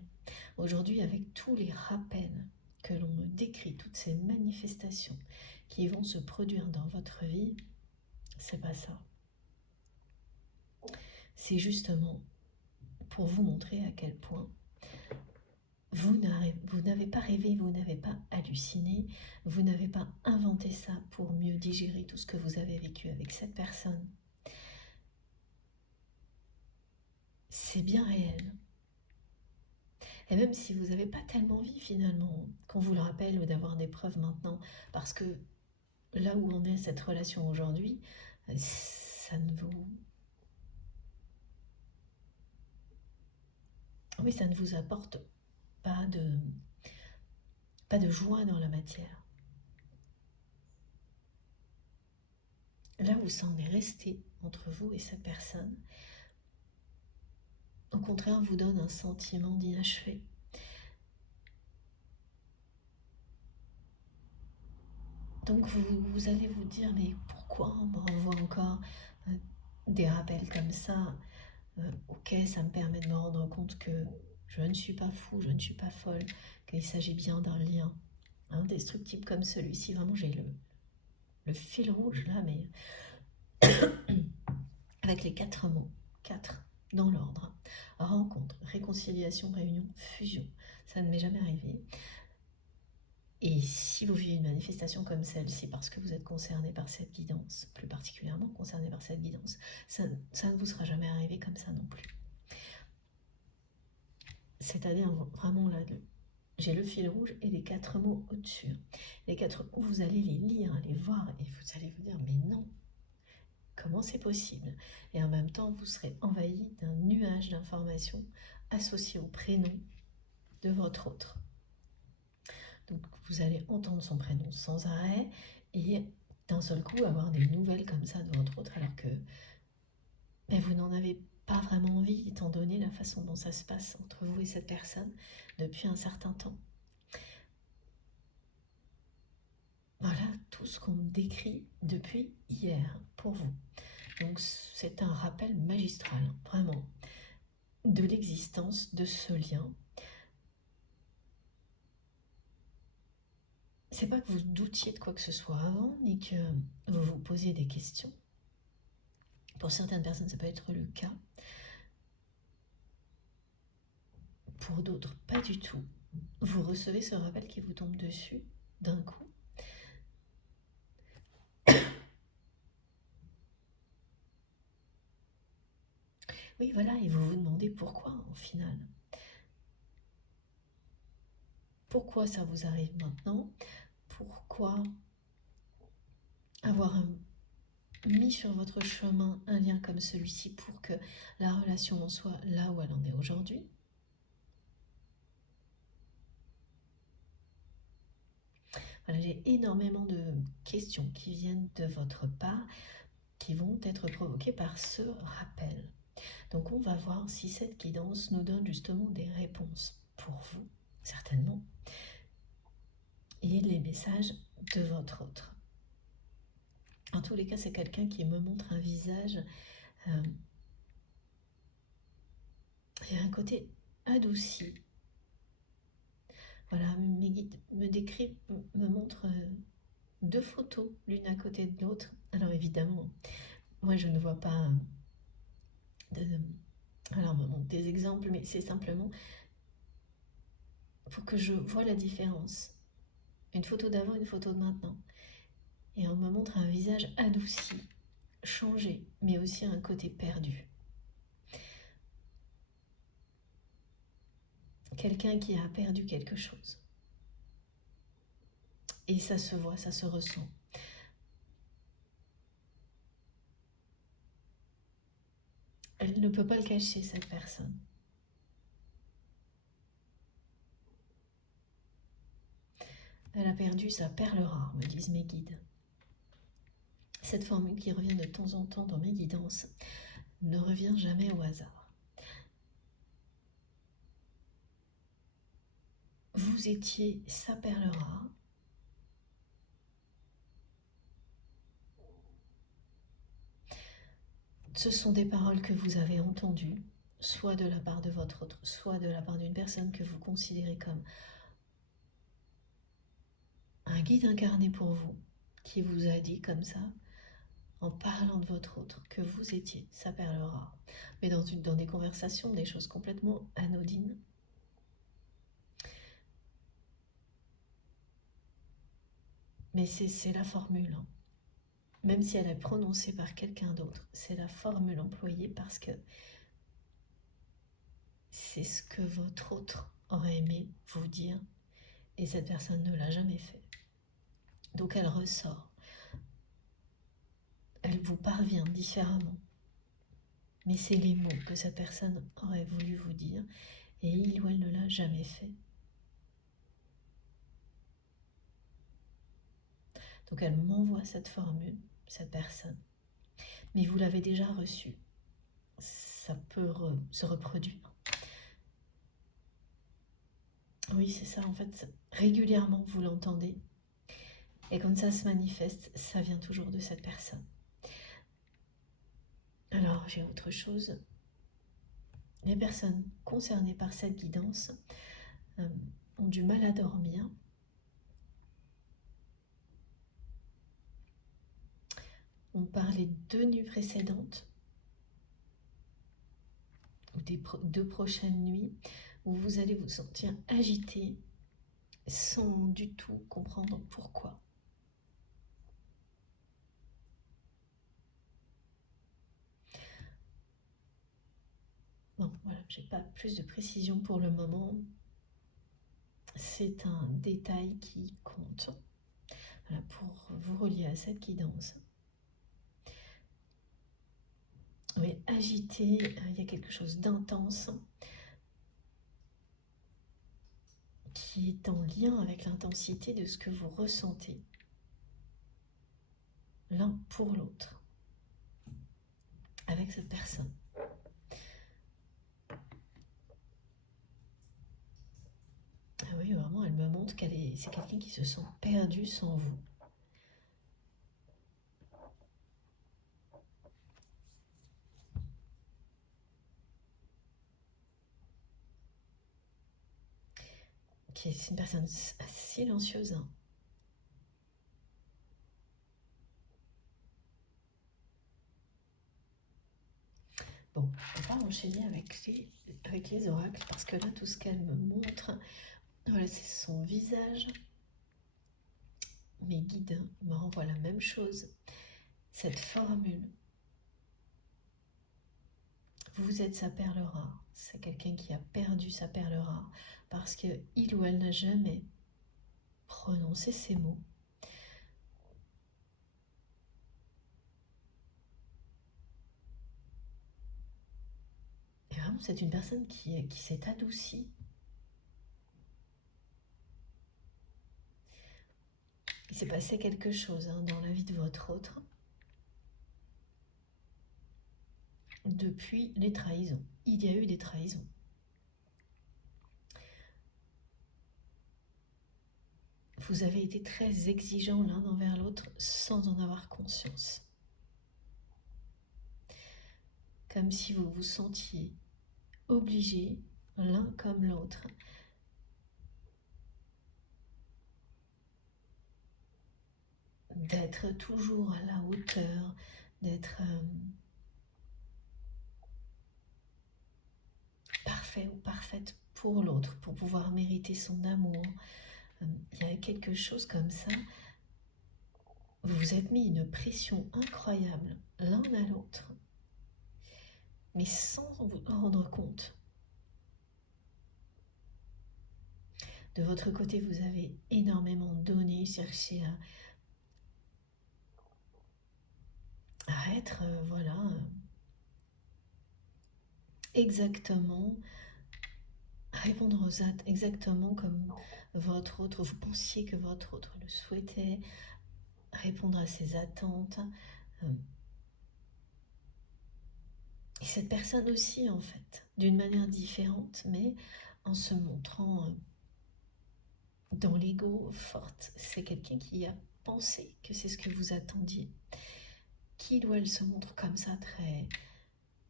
aujourd'hui, avec tous les rappels que l'on me décrit, toutes ces manifestations qui vont se produire dans votre vie, c'est pas ça. C'est justement pour vous montrer à quel point vous n'avez pas rêvé, vous n'avez pas halluciné, vous n'avez pas inventé ça pour mieux digérer tout ce que vous avez vécu avec cette personne. C'est bien réel. Et même si vous n'avez pas tellement envie finalement qu'on vous le rappelle ou d'avoir des preuves maintenant, parce que là où on est cette relation aujourd'hui, ça ne vous... Oui, ça ne vous apporte pas de joie dans la matière. Là où ça en est resté entre vous et cette personne, au contraire, vous donne un sentiment d'inachevé. Donc vous allez vous dire, mais pourquoi on me renvoie encore des rappels comme ça? Ok, ça me permet de me rendre compte que je ne suis pas fou, je ne suis pas folle, qu'il s'agit bien d'un lien indestructible comme celui-ci. Vraiment, j'ai le fil rouge là, mais avec les 4 mots, 4 dans l'ordre. Rencontre, réconciliation, réunion, fusion. Ça ne m'est jamais arrivé. Et si vous vivez une manifestation comme celle-ci parce que vous êtes concerné par cette guidance, plus particulièrement concerné par cette guidance, ça ne vous sera jamais arrivé comme ça non plus. C'est-à-dire vraiment là, j'ai le fil rouge et les 4 mots au-dessus. Les 4 mots, vous allez les lire, les voir et vous allez vous dire, mais non, comment c'est possible? Et en même temps, vous serez envahi d'un nuage d'informations associées au prénom de votre autre. Donc vous allez entendre son prénom sans arrêt et d'un seul coup avoir des nouvelles comme ça de votre autre alors que vous n'en avez pas vraiment envie étant donné la façon dont ça se passe entre vous et cette personne depuis un certain temps. Voilà tout ce qu'on décrit depuis hier pour vous. Donc c'est un rappel magistral, vraiment, de l'existence de ce lien. C'est pas que vous doutiez de quoi que ce soit avant, ni que vous vous posiez des questions. Pour certaines personnes, ça peut être le cas. Pour d'autres, pas du tout. Vous recevez ce rappel qui vous tombe dessus d'un coup. Oui, voilà, et vous vous demandez pourquoi, au final. Pourquoi ça vous arrive maintenant? Pourquoi avoir mis sur votre chemin un lien comme celui-ci pour que la relation en soit là où elle en est aujourd'hui? Voilà, j'ai énormément de questions qui viennent de votre part, qui vont être provoquées par ce rappel. Donc on va voir si cette guidance nous donne justement des réponses pour vous, certainement, et les messages de votre autre. En tous les cas, c'est quelqu'un qui me montre un visage et un côté adouci. Voilà, mes guides me décrivent, me montrent 2 photos, l'une à côté de l'autre. Alors évidemment, moi je ne vois pas alors on me montre des exemples, mais c'est simplement pour que je vois la différence. Une photo d'avant, une photo de maintenant. Et on me montre un visage adouci, changé, mais aussi un côté perdu. Quelqu'un qui a perdu quelque chose. Et ça se voit, ça se ressent. Elle ne peut pas le cacher, cette personne. Elle a perdu sa perle rare, me disent mes guides. Cette formule qui revient de temps en temps dans mes guidances ne revient jamais au hasard. Vous étiez sa perle rare. Ce sont des paroles que vous avez entendues, soit de la part de votre autre, soit de la part d'une personne que vous considérez comme un guide incarné pour vous, qui vous a dit comme ça, en parlant de votre autre, que vous étiez sa perle rare. Mais dans des conversations, des choses complètement anodines. Mais c'est la formule. Même si elle est prononcée par quelqu'un d'autre, c'est la formule employée parce que c'est ce que votre autre aurait aimé vous dire et cette personne ne l'a jamais fait. Donc elle ressort. Elle vous parvient différemment. Mais c'est les mots que cette personne aurait voulu vous dire et il ou elle ne l'a jamais fait. Donc elle m'envoie cette formule, cette personne. Mais vous l'avez déjà reçue. Ça peut se reproduire. Oui, c'est ça, en fait, régulièrement vous l'entendez. Et quand ça se manifeste, ça vient toujours de cette personne. Alors, j'ai autre chose. Les personnes concernées par cette guidance ont du mal à dormir. On parlait 2 nuits précédentes, ou des 2 prochaines nuits, où vous allez vous sentir agité, sans du tout comprendre pourquoi. Bon, voilà, j'ai pas plus de précision pour le moment. C'est un détail qui compte. Voilà, pour vous relier à cette guidance. Oui, agité, il y a quelque chose d'intense qui est en lien avec l'intensité de ce que vous ressentez l'un pour l'autre avec cette personne. Ah oui, vraiment, elle me montre c'est quelqu'un qui se sent perdu sans vous. C'est une personne silencieuse. Bon, on va enchaîner avec les oracles parce que là, tout ce qu'elle me montre, voilà, c'est son visage. Mes guides me renvoient la même chose. Cette formule. Vous êtes sa perle rare. C'est quelqu'un qui a perdu sa perle rare parce qu'il ou elle n'a jamais prononcé ces mots. Et vraiment, c'est une personne qui s'est adoucie. Il s'est passé quelque chose dans la vie de votre autre depuis les trahisons. Il y a eu des trahisons. Vous avez été très exigeants l'un envers l'autre sans en avoir conscience. Comme si vous vous sentiez obligés, l'un comme l'autre, d'être toujours à la hauteur, d'être parfait ou parfaite pour l'autre, pour pouvoir mériter son amour. Il y a quelque chose comme ça. Vous vous êtes mis une pression incroyable l'un à l'autre, mais sans vous en rendre compte. De votre côté, vous avez énormément donné, cherché à être, voilà, exactement, répondre aux attentes exactement comme votre autre, vous pensiez que votre autre le souhaitait, répondre à ses attentes. euh, Et cette personne aussi, en fait, d'une manière différente, mais en se montrant dans l'ego forte. C'est quelqu'un qui a pensé que c'est ce que vous attendiez. Qu'il ou elle se montre comme ça, très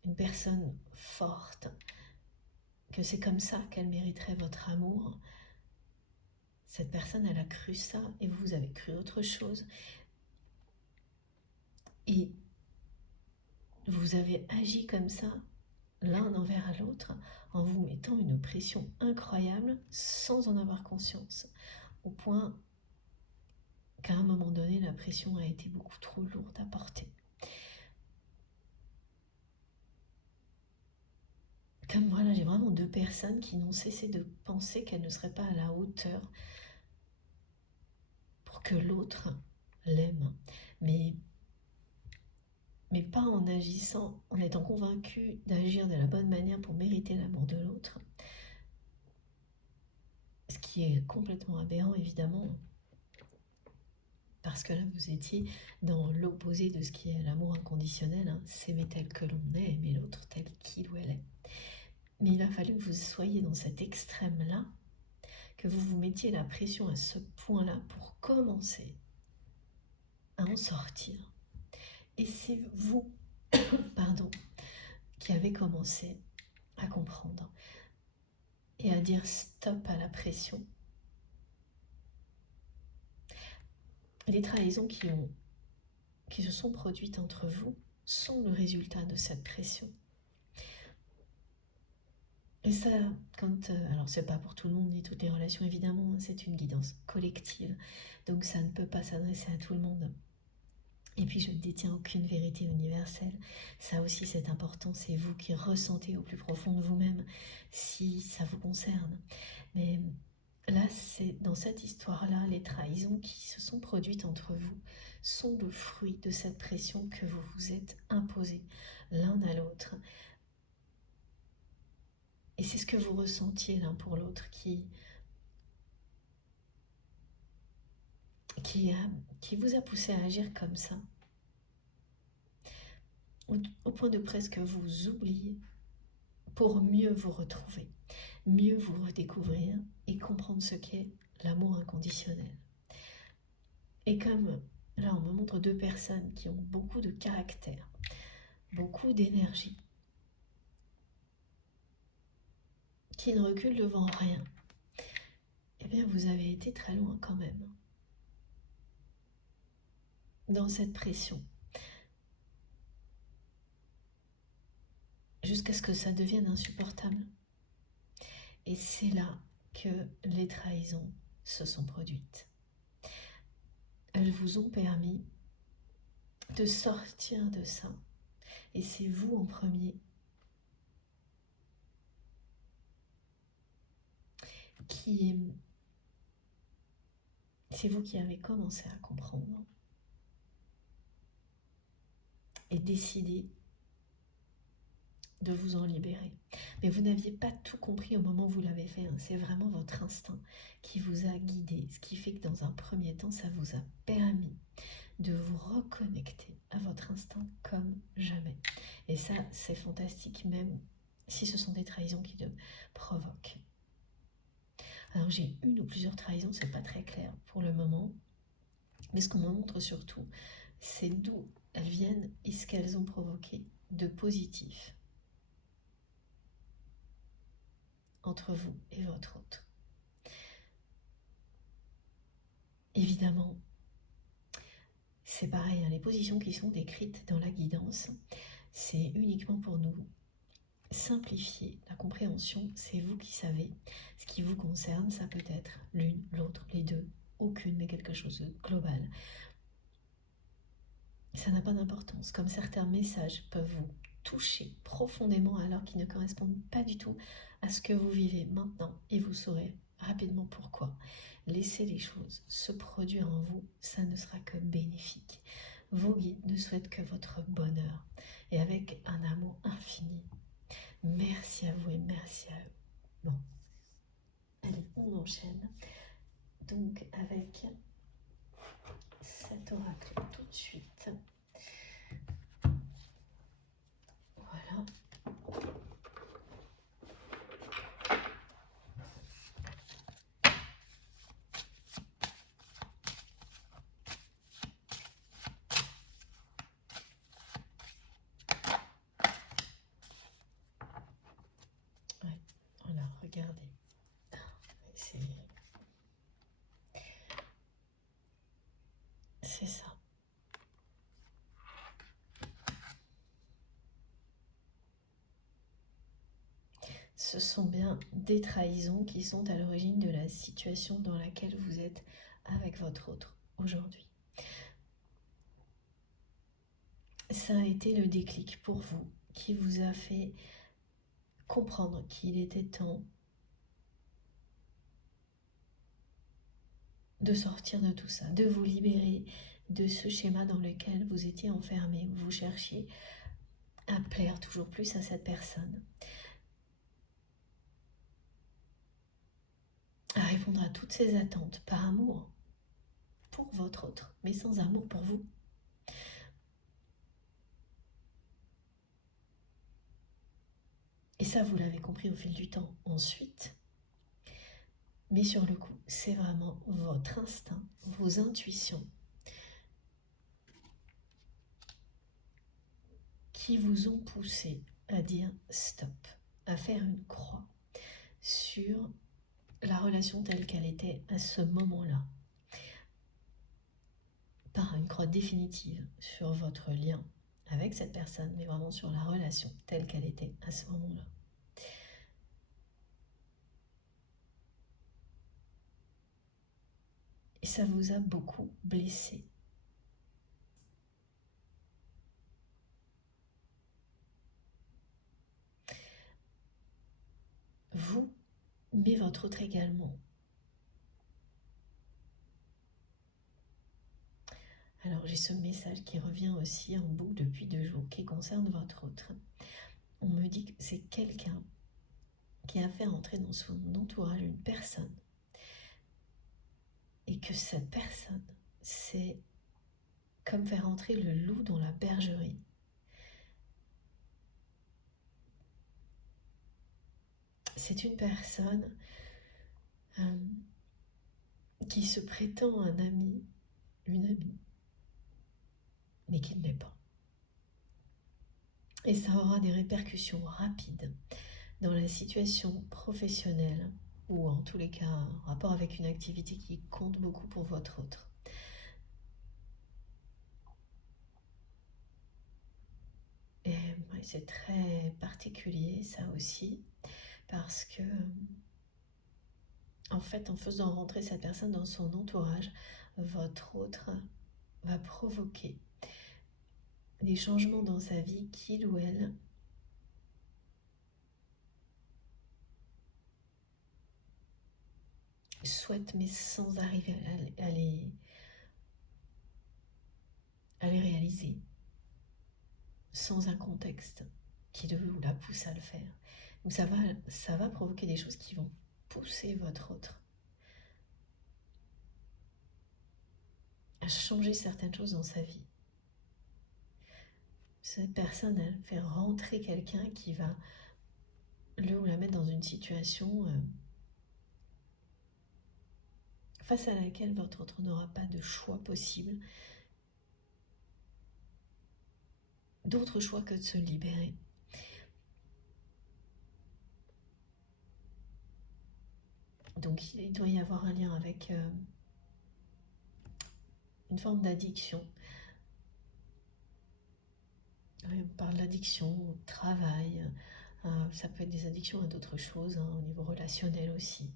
une personne forte, que c'est comme ça qu'elle mériterait votre amour. Cette personne, elle a cru ça et vous avez cru autre chose. Et vous avez agi comme ça, l'un envers l'autre, en vous mettant une pression incroyable sans en avoir conscience. Au point qu'à un moment donné, la pression a été beaucoup trop lourde à porter. Comme voilà, j'ai vraiment deux personnes qui n'ont cessé de penser qu'elles ne seraient pas à la hauteur pour que l'autre l'aime. Mais pas en agissant, en étant convaincu d'agir de la bonne manière pour mériter l'amour de l'autre. Ce qui est complètement aberrant, évidemment, parce que là, vous étiez dans l'opposé de ce qui est l'amour inconditionnel, hein. S'aimer tel que l'on est, aimer l'autre tel qu'il ou elle est. Mais il a fallu que vous soyez dans cet extrême-là, que vous vous mettiez la pression à ce point-là pour commencer à en sortir. Et c'est vous, pardon, qui avez commencé à comprendre et à dire stop à la pression. Les trahisons qui se sont produites entre vous sont le résultat de cette pression. Et ça, alors c'est pas pour tout le monde ni toutes les relations évidemment, c'est une guidance collective, donc ça ne peut pas s'adresser à tout le monde. Et puis je ne détiens aucune vérité universelle, ça aussi c'est important, c'est vous qui ressentez au plus profond de vous-même si ça vous concerne. Mais là, c'est dans cette histoire-là, les trahisons qui se sont produites entre vous sont le fruit de cette pression que vous vous êtes imposée l'un à l'autre. Et c'est ce que vous ressentiez l'un pour l'autre qui vous a poussé à agir comme ça, au point de presque vous oublier pour mieux vous retrouver, mieux vous redécouvrir et comprendre ce qu'est l'amour inconditionnel. Et comme là on me montre deux personnes qui ont beaucoup de caractère, beaucoup d'énergie, qui ne reculent devant rien, eh bien vous avez été très loin quand même dans cette pression, jusqu'à ce que ça devienne insupportable. Et c'est là que les trahisons se sont produites. Elles vous ont permis de sortir de ça. Et c'est vous en premier c'est vous qui avez commencé à comprendre et décidé de vous en libérer. Mais vous n'aviez pas tout compris au moment où vous l'avez fait, hein. C'est vraiment votre instinct qui vous a guidé, ce qui fait que dans un premier temps, ça vous a permis de vous reconnecter à votre instinct comme jamais. Et ça, c'est fantastique, même si ce sont des trahisons qui le provoquent. Alors j'ai une ou plusieurs trahisons, c'est pas très clair pour le moment, mais ce qu'on me montre surtout, c'est d'où elles viennent et ce qu'elles ont provoqué de positif entre vous et votre autre. Évidemment, c'est pareil, hein, les positions qui sont décrites dans la guidance, c'est uniquement pour nous simplifier la compréhension, c'est vous qui savez. Ce qui vous concerne, ça peut être l'une, l'autre, les deux, aucune, mais quelque chose de global. Ça n'a pas d'importance, comme certains messages peuvent vous toucher profondément alors qu'ils ne correspondent pas du tout à ce que vous vivez maintenant, et vous saurez rapidement pourquoi. Laissez les choses se produire en vous, ça ne sera que bénéfique. Vos guides ne souhaitent que votre bonheur et avec un amour infini. Merci à vous et merci à eux. Bon, allez, on enchaîne. Donc avec cet oracle tout de suite. Voilà. Ouais, voilà, regardez. C'est ça. Ce sont bien des trahisons qui sont à l'origine de la situation dans laquelle vous êtes avec votre autre aujourd'hui. Ça a été le déclic pour vous qui vous a fait comprendre qu'il était temps de sortir de tout ça, de vous libérer de ce schéma dans lequel vous étiez enfermé, où vous cherchiez à plaire toujours plus à cette personne, à répondre à toutes ses attentes par amour pour votre autre, mais sans amour pour vous. Et ça, vous l'avez compris au fil du temps. Ensuite, mais sur le coup, c'est vraiment votre instinct, vos intuitions qui vous ont poussé à dire stop, à faire une croix sur la relation telle qu'elle était à ce moment-là. Pas une croix définitive sur votre lien avec cette personne, mais vraiment sur la relation telle qu'elle était à ce moment-là. Et ça vous a beaucoup blessé. Vous, mais votre autre également. Alors j'ai ce message qui revient aussi en boucle depuis 2 jours, qui concerne votre autre. On me dit que c'est quelqu'un qui a fait entrer dans son entourage une personne et que cette personne, c'est comme faire entrer le loup dans la bergerie. C'est une personne qui se prétend un ami, une amie, mais qui ne l'est pas. Et ça aura des répercussions rapides dans la situation professionnelle ou en tous les cas en rapport avec une activité qui compte beaucoup pour votre autre. Et c'est très particulier ça aussi, parce que en fait, en faisant rentrer cette personne dans son entourage, votre autre va provoquer des changements dans sa vie qu'il ou elle souhaite, mais sans arriver à les réaliser, sans un contexte qui le ou la pousse à le faire. Donc ça va provoquer des choses qui vont pousser votre autre à changer certaines choses dans sa vie. Cette personne, elle fait rentrer quelqu'un qui va le ou la mettre dans une situation face à laquelle votre autre n'aura pas de choix possible, d'autre choix que de se libérer. Donc il doit y avoir un lien avec une forme d'addiction. On parle d'addiction au travail, ça peut être des addictions à d'autres choses, au niveau relationnel aussi,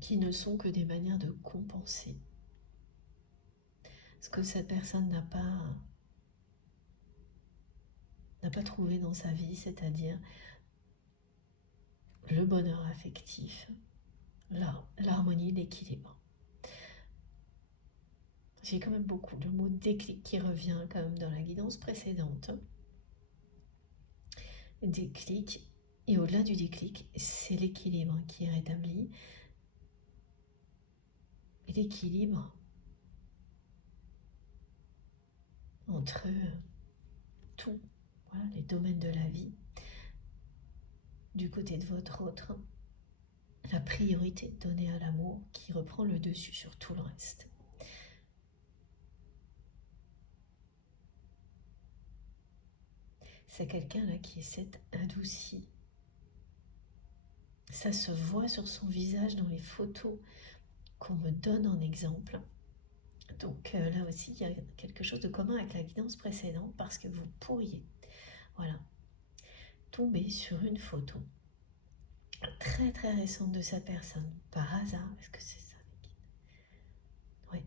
qui ne sont que des manières de compenser ce que cette personne n'a pas trouvé dans sa vie, c'est-à-dire le bonheur affectif, l'harmonie, l'équilibre. J'ai quand même beaucoup le mot déclic qui revient quand même dans la guidance précédente. Déclic, et au-delà du déclic, c'est l'équilibre qui est rétabli. Et l'équilibre entre tout, voilà, les domaines de la vie, du côté de votre autre, la priorité donnée à l'amour qui reprend le dessus sur tout le reste. C'est quelqu'un là qui essaie d'adoucir. Ça se voit sur son visage dans les photos qu'on me donne en exemple. Donc là aussi, il y a quelque chose de commun avec la guidance précédente parce que vous pourriez, voilà, tomber sur une photo très très récente de cette personne, par hasard. Est-ce que c'est ça? Oui.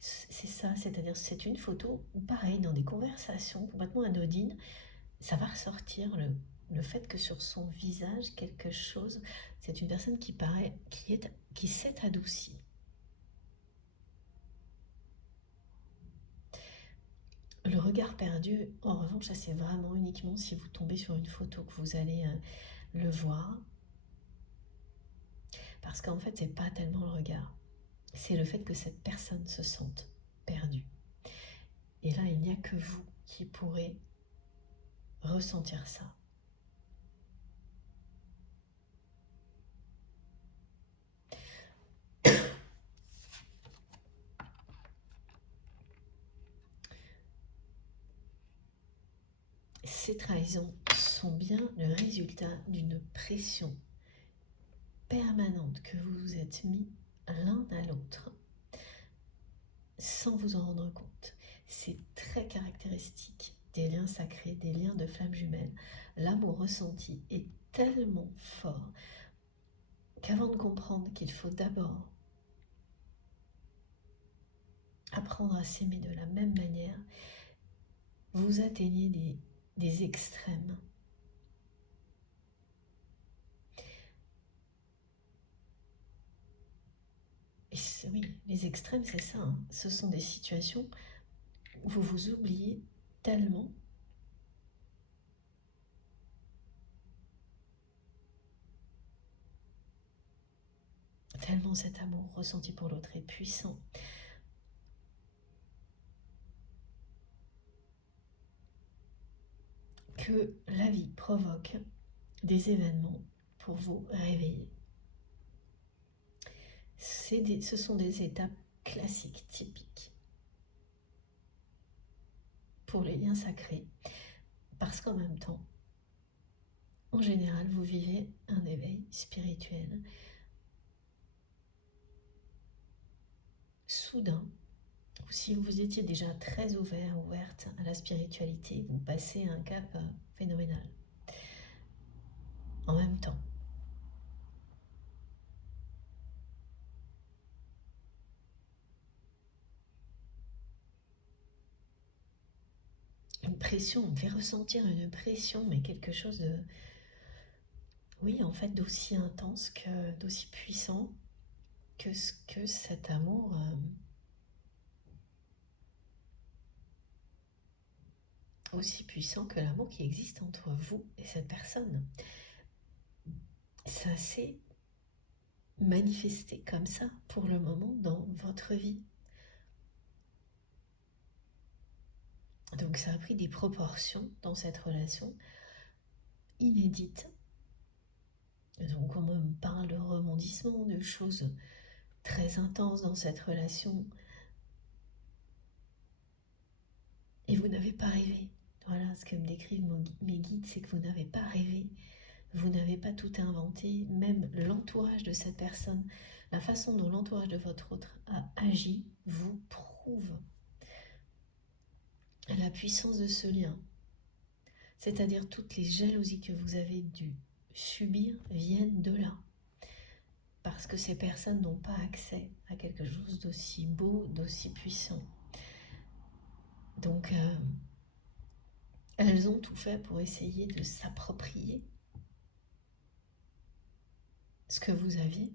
C'est ça, c'est-à-dire c'est une photo, pareil, dans des conversations complètement anodines, ça va ressortir le fait que sur son visage, quelque chose, c'est une personne qui paraît, qui s'est adoucie. Le regard perdu, en revanche, ça c'est vraiment uniquement si vous tombez sur une photo que vous allez le voir. Parce qu'en fait, c'est pas tellement le regard, c'est le fait que cette personne se sente perdue. Et là, il n'y a que vous qui pourrez ressentir ça. Ces trahisons sont bien le résultat d'une pression permanente que vous vous êtes mis l'un à l'autre sans vous en rendre compte. C'est très caractéristique des liens sacrés, des liens de flammes jumelles. L'amour ressenti est tellement fort qu'avant de comprendre qu'il faut d'abord apprendre à s'aimer de la même manière, vous atteignez des extrêmes. Et oui, les extrêmes, c'est ça, hein. Ce sont des situations où vous vous oubliez tellement cet amour ressenti pour l'autre est puissant. Que la vie provoque des événements pour vous réveiller. Ce sont des étapes classiques, typiques pour les liens sacrés, parce qu'en même temps, en général, vous vivez un éveil spirituel soudain, ou si vous étiez déjà très ouverte à la spiritualité, vous passez un cap phénoménal. En même temps, une pression, on me fait ressentir une pression, mais quelque chose de, oui, en fait, d'aussi intense, d'aussi puissant que cet amour aussi puissant que l'amour qui existe entre vous et cette personne. Ça s'est manifesté comme ça pour le moment dans votre vie. Donc ça a pris des proportions dans cette relation inédites. Donc on me parle de rebondissements, de choses très intenses dans cette relation. Et vous n'avez pas rêvé. Voilà ce que me décrivent mes guides, c'est que vous n'avez pas rêvé. Vous n'avez pas tout inventé. Même l'entourage de cette personne, la façon dont l'entourage de votre autre a agi, vous prouve la puissance de ce lien. C'est-à-dire toutes les jalousies que vous avez dû subir viennent de là. Parce que ces personnes n'ont pas accès à quelque chose d'aussi beau, d'aussi puissant. Donc, elles ont tout fait pour essayer de s'approprier ce que vous aviez.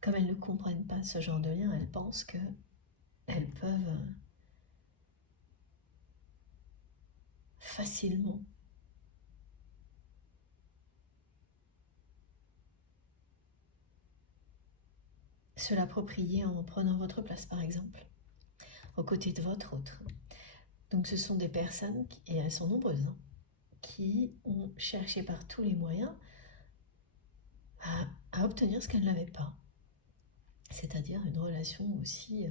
Comme elles ne comprennent pas ce genre de lien, elles pensent qu'elles peuvent facilement se l'approprier en prenant votre place, par exemple, aux côtés de votre autre. Donc ce sont des personnes, et elles sont nombreuses, qui ont cherché par tous les moyens à obtenir ce qu'elles n'avaient pas. C'est-à-dire une relation aussi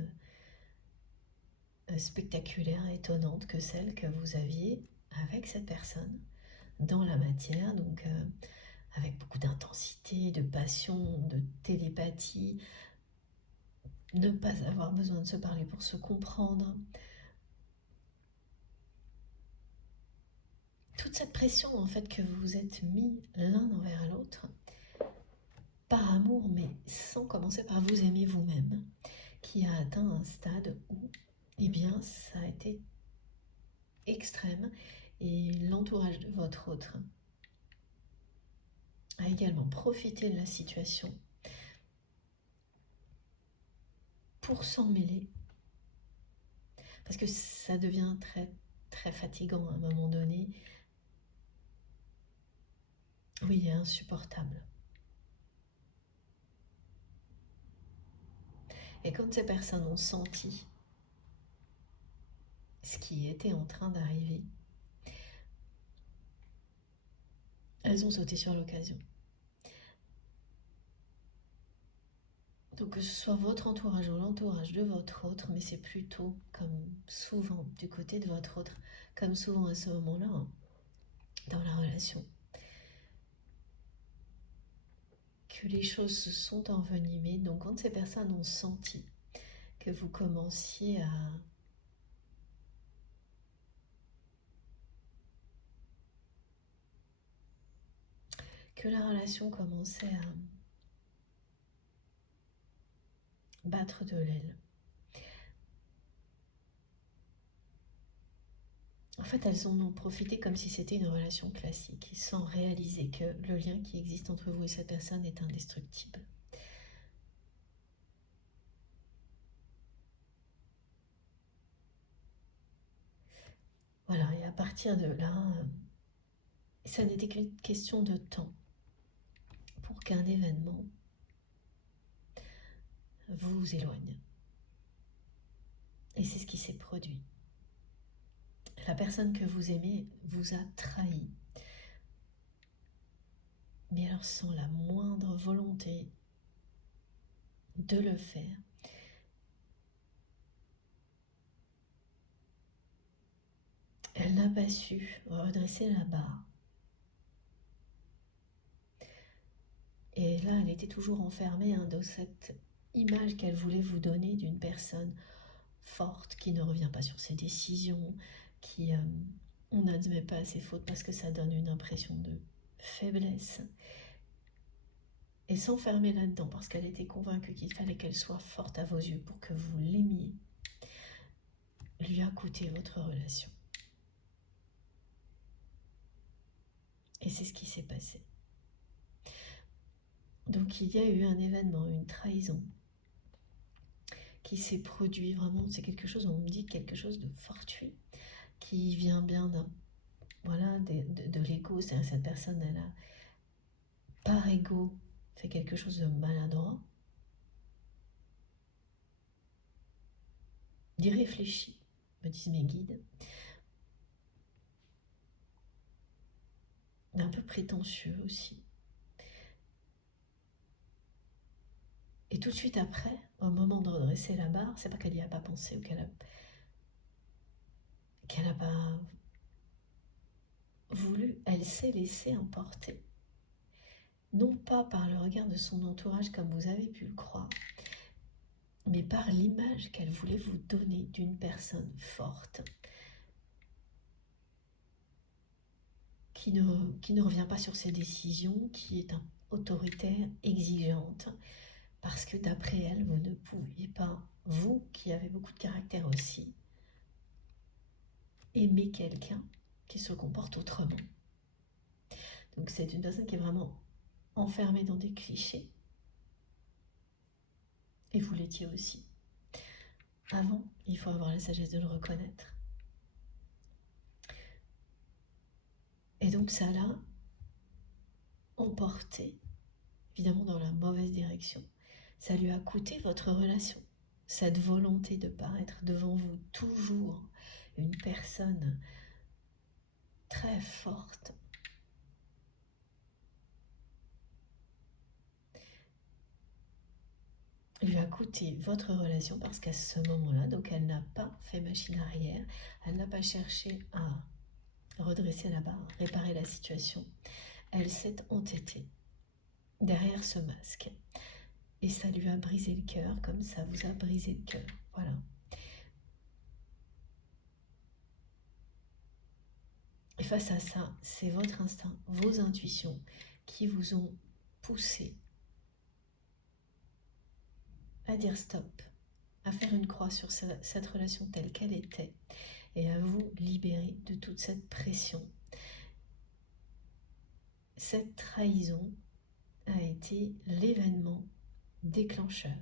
spectaculaire, étonnante que celle que vous aviez avec cette personne dans la matière, donc avec beaucoup d'intensité, de passion, de télépathie, ne pas avoir besoin de se parler pour se comprendre. Toute cette pression en fait que vous vous êtes mis l'un envers l'autre, par amour, mais sans commencer par vous aimer vous-même, qui a atteint un stade où, eh bien, ça a été extrême, et l'entourage de votre autre a également profité de la situation pour s'en mêler, parce que ça devient très très fatigant à un moment donné, oui, insupportable. Et quand ces personnes ont senti ce qui était en train d'arriver, elles ont sauté sur l'occasion. Donc que ce soit votre entourage ou l'entourage de votre autre, mais c'est plutôt comme souvent du côté de votre autre, comme souvent à ce moment-là, dans la relation, que les choses se sont envenimées. Donc quand ces personnes ont senti que vous commenciez à que la relation commençait à battre de l'aile. En fait, elles en ont profité comme si c'était une relation classique, sans réaliser que le lien qui existe entre vous et cette personne est indestructible. Voilà, et à partir de là, ça n'était qu'une question de temps pour qu'un événement vous éloigne. Et c'est ce qui s'est produit. La personne que vous aimez vous a trahi, mais alors sans la moindre volonté de le faire. Elle n'a pas su redresser la barre. Et là, elle était toujours enfermée dans cette image qu'elle voulait vous donner d'une personne forte, qui ne revient pas sur ses décisions, qui on n'admet pas ses fautes parce que ça donne une impression de faiblesse. Et s'enfermer là-dedans parce qu'elle était convaincue qu'il fallait qu'elle soit forte à vos yeux pour que vous l'aimiez, lui a coûté votre relation. Et c'est ce qui s'est passé. Donc il y a eu un événement, une trahison qui s'est produit vraiment, c'est quelque chose, on me dit quelque chose de fortuit, qui vient bien de l'ego. C'est-à-dire cette personne, elle a par ego fait quelque chose de maladroit, d'irréfléchi, me disent mes guides, d'un peu prétentieux aussi. Et tout de suite après, au moment de redresser la barre, c'est pas qu'elle n'y a pas pensé ou qu'elle n'a pas voulu, elle s'est laissée emporter. Non pas par le regard de son entourage comme vous avez pu le croire, mais par l'image qu'elle voulait vous donner d'une personne forte, qui ne revient pas sur ses décisions, qui est autoritaire, exigeante, parce que d'après elle, vous ne pouviez pas, vous qui avez beaucoup de caractère aussi, aimer quelqu'un qui se comporte autrement. Donc c'est une personne qui est vraiment enfermée dans des clichés. Et vous l'étiez aussi. Avant, il faut avoir la sagesse de le reconnaître. Et donc ça l'a emporté, évidemment dans la mauvaise direction. Ça lui a coûté votre relation. Cette volonté de paraître devant vous toujours une personne très forte. Lui a coûté votre relation parce qu'à ce moment-là, donc elle n'a pas fait machine arrière, elle n'a pas cherché à redresser la barre, réparer la situation. Elle s'est entêtée derrière ce masque. Et ça lui a brisé le cœur comme ça vous a brisé le cœur. Voilà. Et face à ça, c'est votre instinct, vos intuitions qui vous ont poussé à dire stop, à faire une croix sur cette relation telle qu'elle était et à vous libérer de toute cette pression. Cette trahison a été l'événement déclencheur.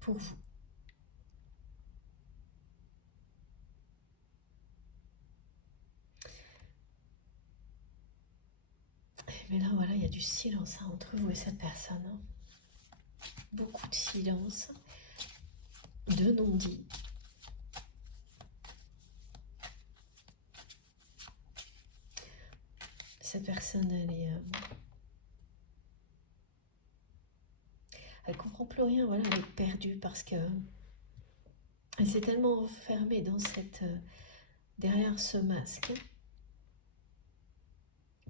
Pour vous. Mais là, voilà, il y a du silence entre vous et cette personne. Beaucoup de silence, de non-dits. Cette personne, elle comprend plus rien, voilà, elle est perdue parce que elle s'est tellement enfermée dans derrière ce masque.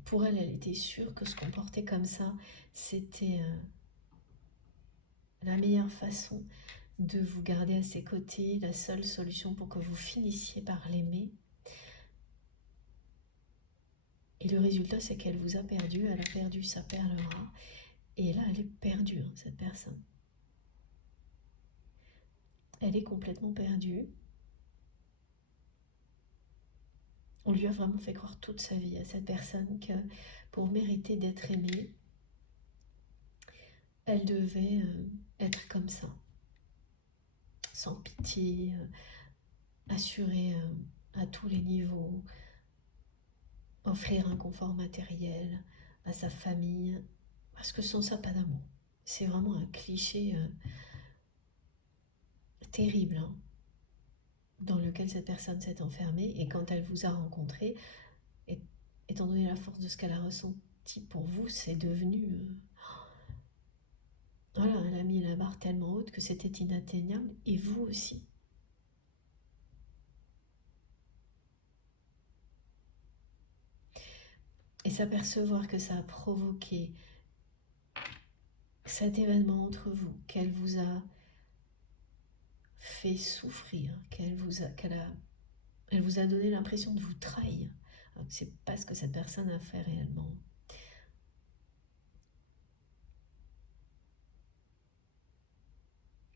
Pour elle, elle était sûre que se comporter comme ça, c'était la meilleure façon de vous garder à ses côtés, la seule solution pour que vous finissiez par l'aimer. Et le résultat, c'est qu'elle vous a perdu, elle a perdu sa perle rare. Et là, elle est perdue, cette personne. Elle est complètement perdue. On lui a vraiment fait croire toute sa vie à cette personne que pour mériter d'être aimée, elle devait être comme ça, sans pitié, assurée à tous les niveaux, offrir un confort matériel à sa famille, parce que sans ça, pas d'amour. C'est vraiment un cliché terrible, dans lequel cette personne s'est enfermée, et quand elle vous a rencontré, étant donné la force de ce qu'elle a ressenti pour vous, c'est devenu... voilà, elle a mis la barre tellement haute que c'était inatteignable, et vous aussi. Et s'apercevoir que ça a provoqué cet événement entre vous, qu'elle vous a fait souffrir, elle vous a donné l'impression de vous trahir, alors que c'est pas ce que cette personne a fait réellement.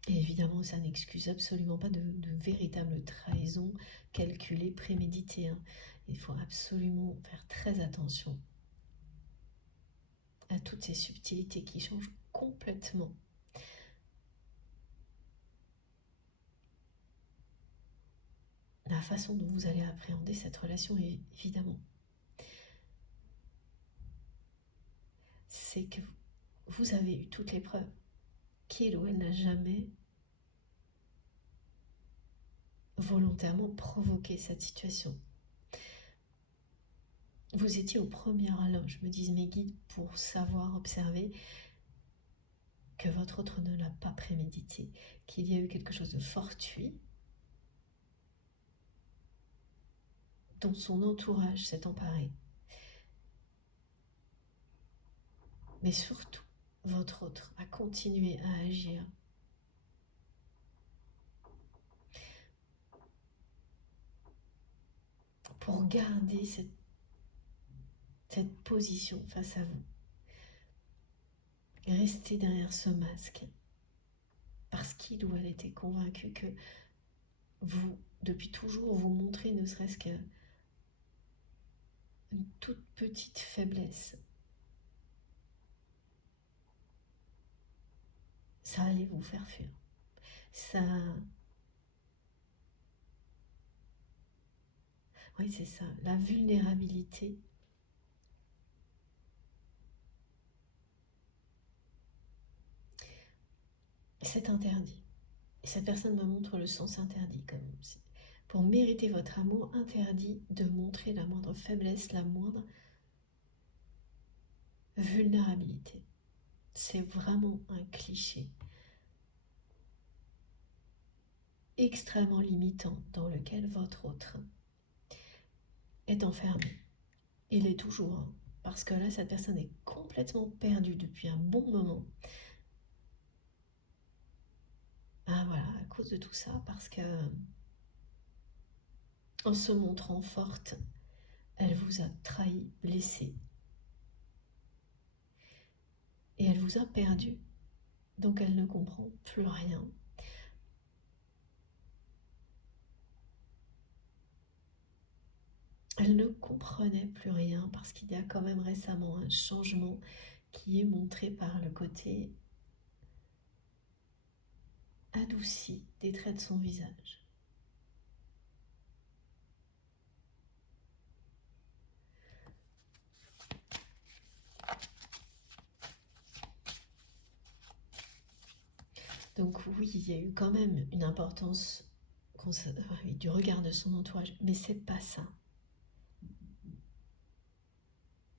Et évidemment, ça n'excuse absolument pas de véritable trahison calculée, préméditée. Il faut absolument faire très attention à toutes ces subtilités qui changent complètement la façon dont vous allez appréhender cette relation, évidemment. C'est que vous avez eu toutes les preuves qu'il ou elle n'a jamais volontairement provoqué cette situation. Vous étiez au premier rang, je me dis mes guides, pour savoir observer que votre autre ne l'a pas prémédité, qu'il y a eu quelque chose de fortuit dont son entourage s'est emparé. Mais surtout, votre autre a continué à agir pour garder cette position face à vous. Rester derrière ce masque. parce qu'il ou elle était convaincu que vous, depuis toujours, vous montrez ne serait-ce qu'une toute petite faiblesse. Ça allait vous faire fuir. Ça... Oui, c'est ça. La vulnérabilité, c'est interdit. Et cette personne me montre le sens interdit. Pour mériter votre amour, interdit de montrer la moindre faiblesse, la moindre vulnérabilité. C'est vraiment un cliché extrêmement limitant dans lequel votre autre est enfermé. Il est toujours, hein, parce que là, cette personne est complètement perdue depuis un bon moment. Ah voilà, à cause de tout ça, parce que en se montrant forte, elle vous a trahi, blessé. Et elle vous a perdu. Donc elle ne comprend plus rien. Elle ne comprenait plus rien parce qu'il y a quand même récemment un changement qui est montré par le côté adouci des traits de son visage. Donc oui, il y a eu quand même une importance du regard de son entourage, mais c'est pas ça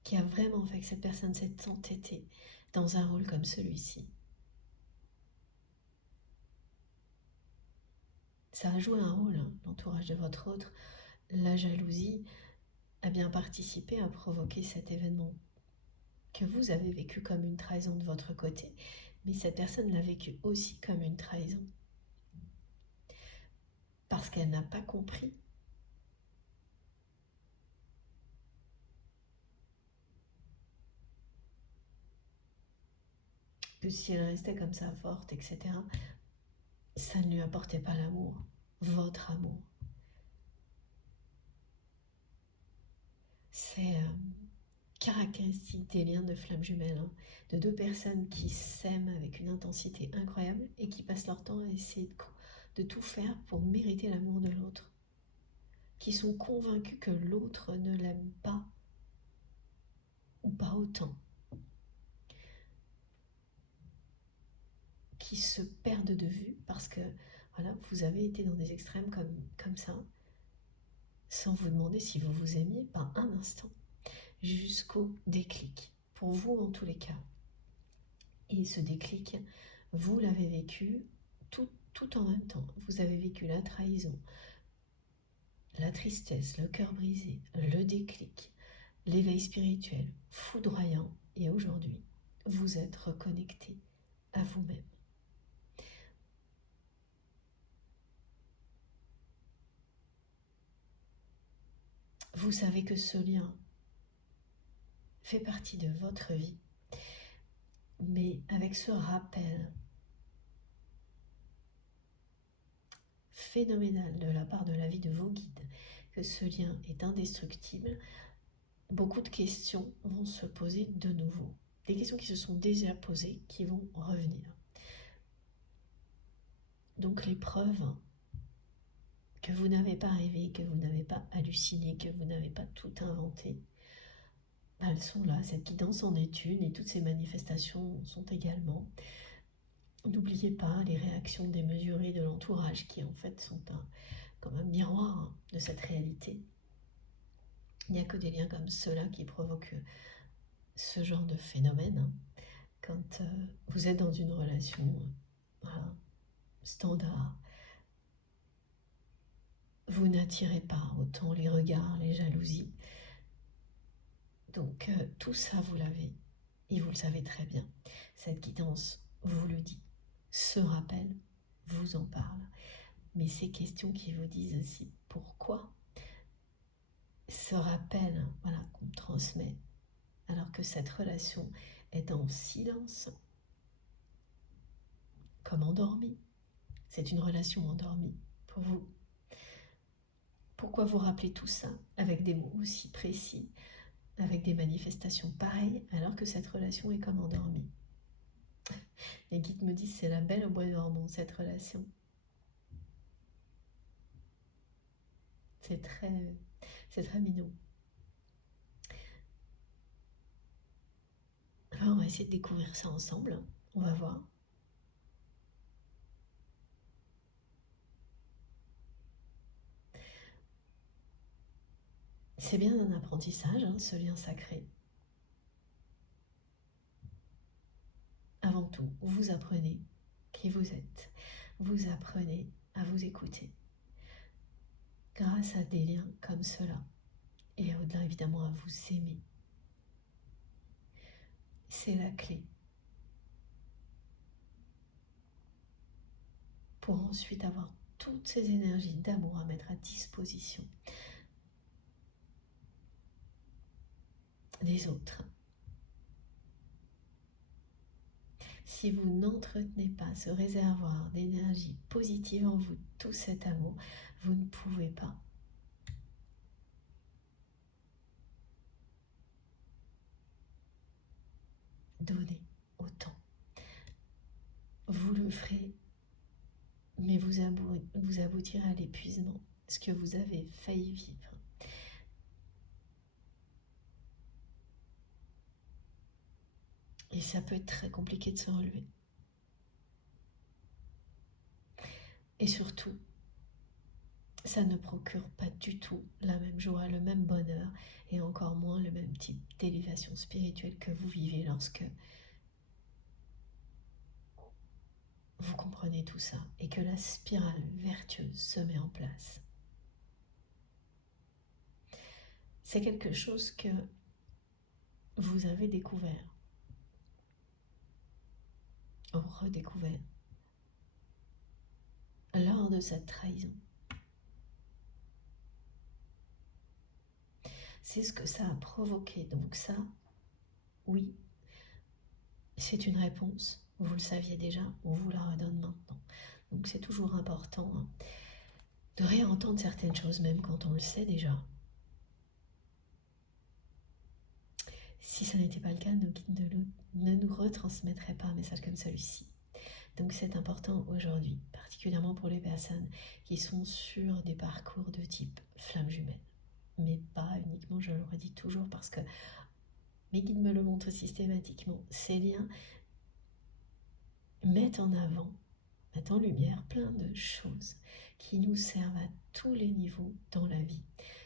qui a vraiment fait que cette personne s'est entêtée dans un rôle comme celui-ci. Ça a joué un rôle, hein, l'entourage de votre autre. La jalousie a bien participé à provoquer cet événement que vous avez vécu comme une trahison de votre côté, mais cette personne l'a vécu aussi comme une trahison. Parce qu'elle n'a pas compris que si elle restait comme ça forte, etc., ça ne lui apportait pas l'amour, votre amour. C'est caractéristique des liens de flammes jumelles, hein, de deux personnes qui s'aiment avec une intensité incroyable et qui passent leur temps à essayer de tout faire pour mériter l'amour de l'autre, qui sont convaincus que l'autre ne l'aime pas ou pas autant, qui se perdent de vue parce que voilà, vous avez été dans des extrêmes comme ça, sans vous demander si vous vous aimiez, pas un instant, jusqu'au déclic, pour vous en tous les cas. Et ce déclic, vous l'avez vécu tout en même temps. Vous avez vécu la trahison, la tristesse, le cœur brisé, le déclic, l'éveil spirituel, foudroyant, et aujourd'hui, vous êtes reconnecté à vous-même. Vous savez que ce lien fait partie de votre vie, mais avec ce rappel phénoménal de la part de la vie de vos guides, que ce lien est indestructible, beaucoup de questions vont se poser de nouveau. Des questions qui se sont déjà posées, qui vont revenir. Donc les preuves que vous n'avez pas rêvé, que vous n'avez pas halluciné, que vous n'avez pas tout inventé, elles sont là, cette guidance en est une et toutes ces manifestations sont également. N'oubliez pas les réactions démesurées de l'entourage qui en fait sont comme un miroir, hein, de cette réalité. Il n'y a que des liens comme ceux-là qui provoquent ce genre de phénomène, hein. Quand vous êtes dans une relation voilà, standard, vous n'attirez pas autant les regards, les jalousies. Donc tout ça, vous l'avez, et vous le savez très bien. Cette guidance vous le dit. Ce rappel vous en parle. Mais ces questions qui vous disent aussi pourquoi, ce rappel, voilà, qu'on transmet, alors que cette relation est en silence, comme endormie. C'est une relation endormie pour vous. Pourquoi vous rappelez tout ça avec des mots aussi précis, avec des manifestations pareilles, alors que cette relation est comme endormie? Les guides me disent c'est la belle au bois dormant, cette relation. C'est très mignon. Alors, on va essayer de découvrir ça ensemble. On va voir. C'est bien un apprentissage, hein, ce lien sacré. Avant tout, vous apprenez qui vous êtes. Vous apprenez à vous écouter. Grâce à des liens comme cela. Et au-delà, évidemment, à vous aimer. C'est la clé. Pour ensuite avoir toutes ces énergies d'amour à mettre à disposition des autres. Si vous n'entretenez pas ce réservoir d'énergie positive en vous, tout cet amour, vous ne pouvez pas donner autant. Vous le ferez, mais vous aboutirez à l'épuisement, ce que vous avez failli vivre. Et ça peut être très compliqué de se relever. Et surtout, ça ne procure pas du tout la même joie, le même bonheur, et encore moins le même type d'élévation spirituelle que vous vivez lorsque vous comprenez tout ça et que la spirale vertueuse se met en place. C'est quelque chose que vous avez découvert, ou redécouvert, lors de cette trahison. C'est ce que ça a provoqué. Donc ça, oui, c'est une réponse. Vous le saviez déjà, on vous la redonne maintenant. Donc c'est toujours important, hein, de réentendre certaines choses, même quand on le sait déjà. Si ça n'était pas le cas, nos guides ne nous retransmettraient pas un message comme celui-ci. Donc c'est important aujourd'hui, particulièrement pour les personnes qui sont sur des parcours de type flamme jumelle. Mais pas uniquement, je le redis toujours, parce que mes guides me le montrent systématiquement. Ces liens mettent en avant, mettent en lumière plein de choses qui nous servent à tous les niveaux dans la vie.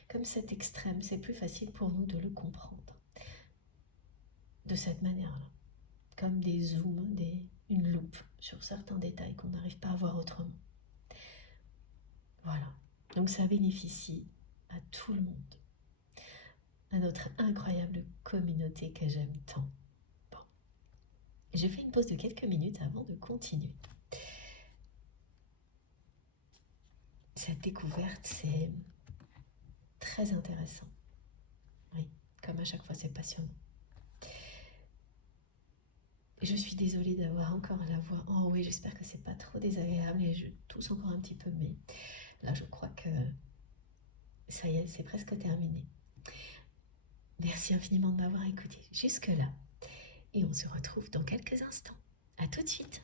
Comme cet extrême, c'est plus facile pour nous de le comprendre de cette manière-là. Comme des zooms, une loupe sur certains détails qu'on n'arrive pas à voir autrement. Voilà. Donc ça bénéficie à tout le monde, à notre incroyable communauté que j'aime tant. Bon. J'ai fait une pause de quelques minutes avant de continuer. Cette découverte, c'est très intéressant. Oui, comme à chaque fois, c'est passionnant. Je suis désolée d'avoir encore la voix enrouée, j'espère que c'est pas trop désagréable et je tousse encore un petit peu, mais là je crois que ça y est, c'est presque terminé. Merci infiniment de m'avoir écouté jusque-là et on se retrouve dans quelques instants. À tout de suite.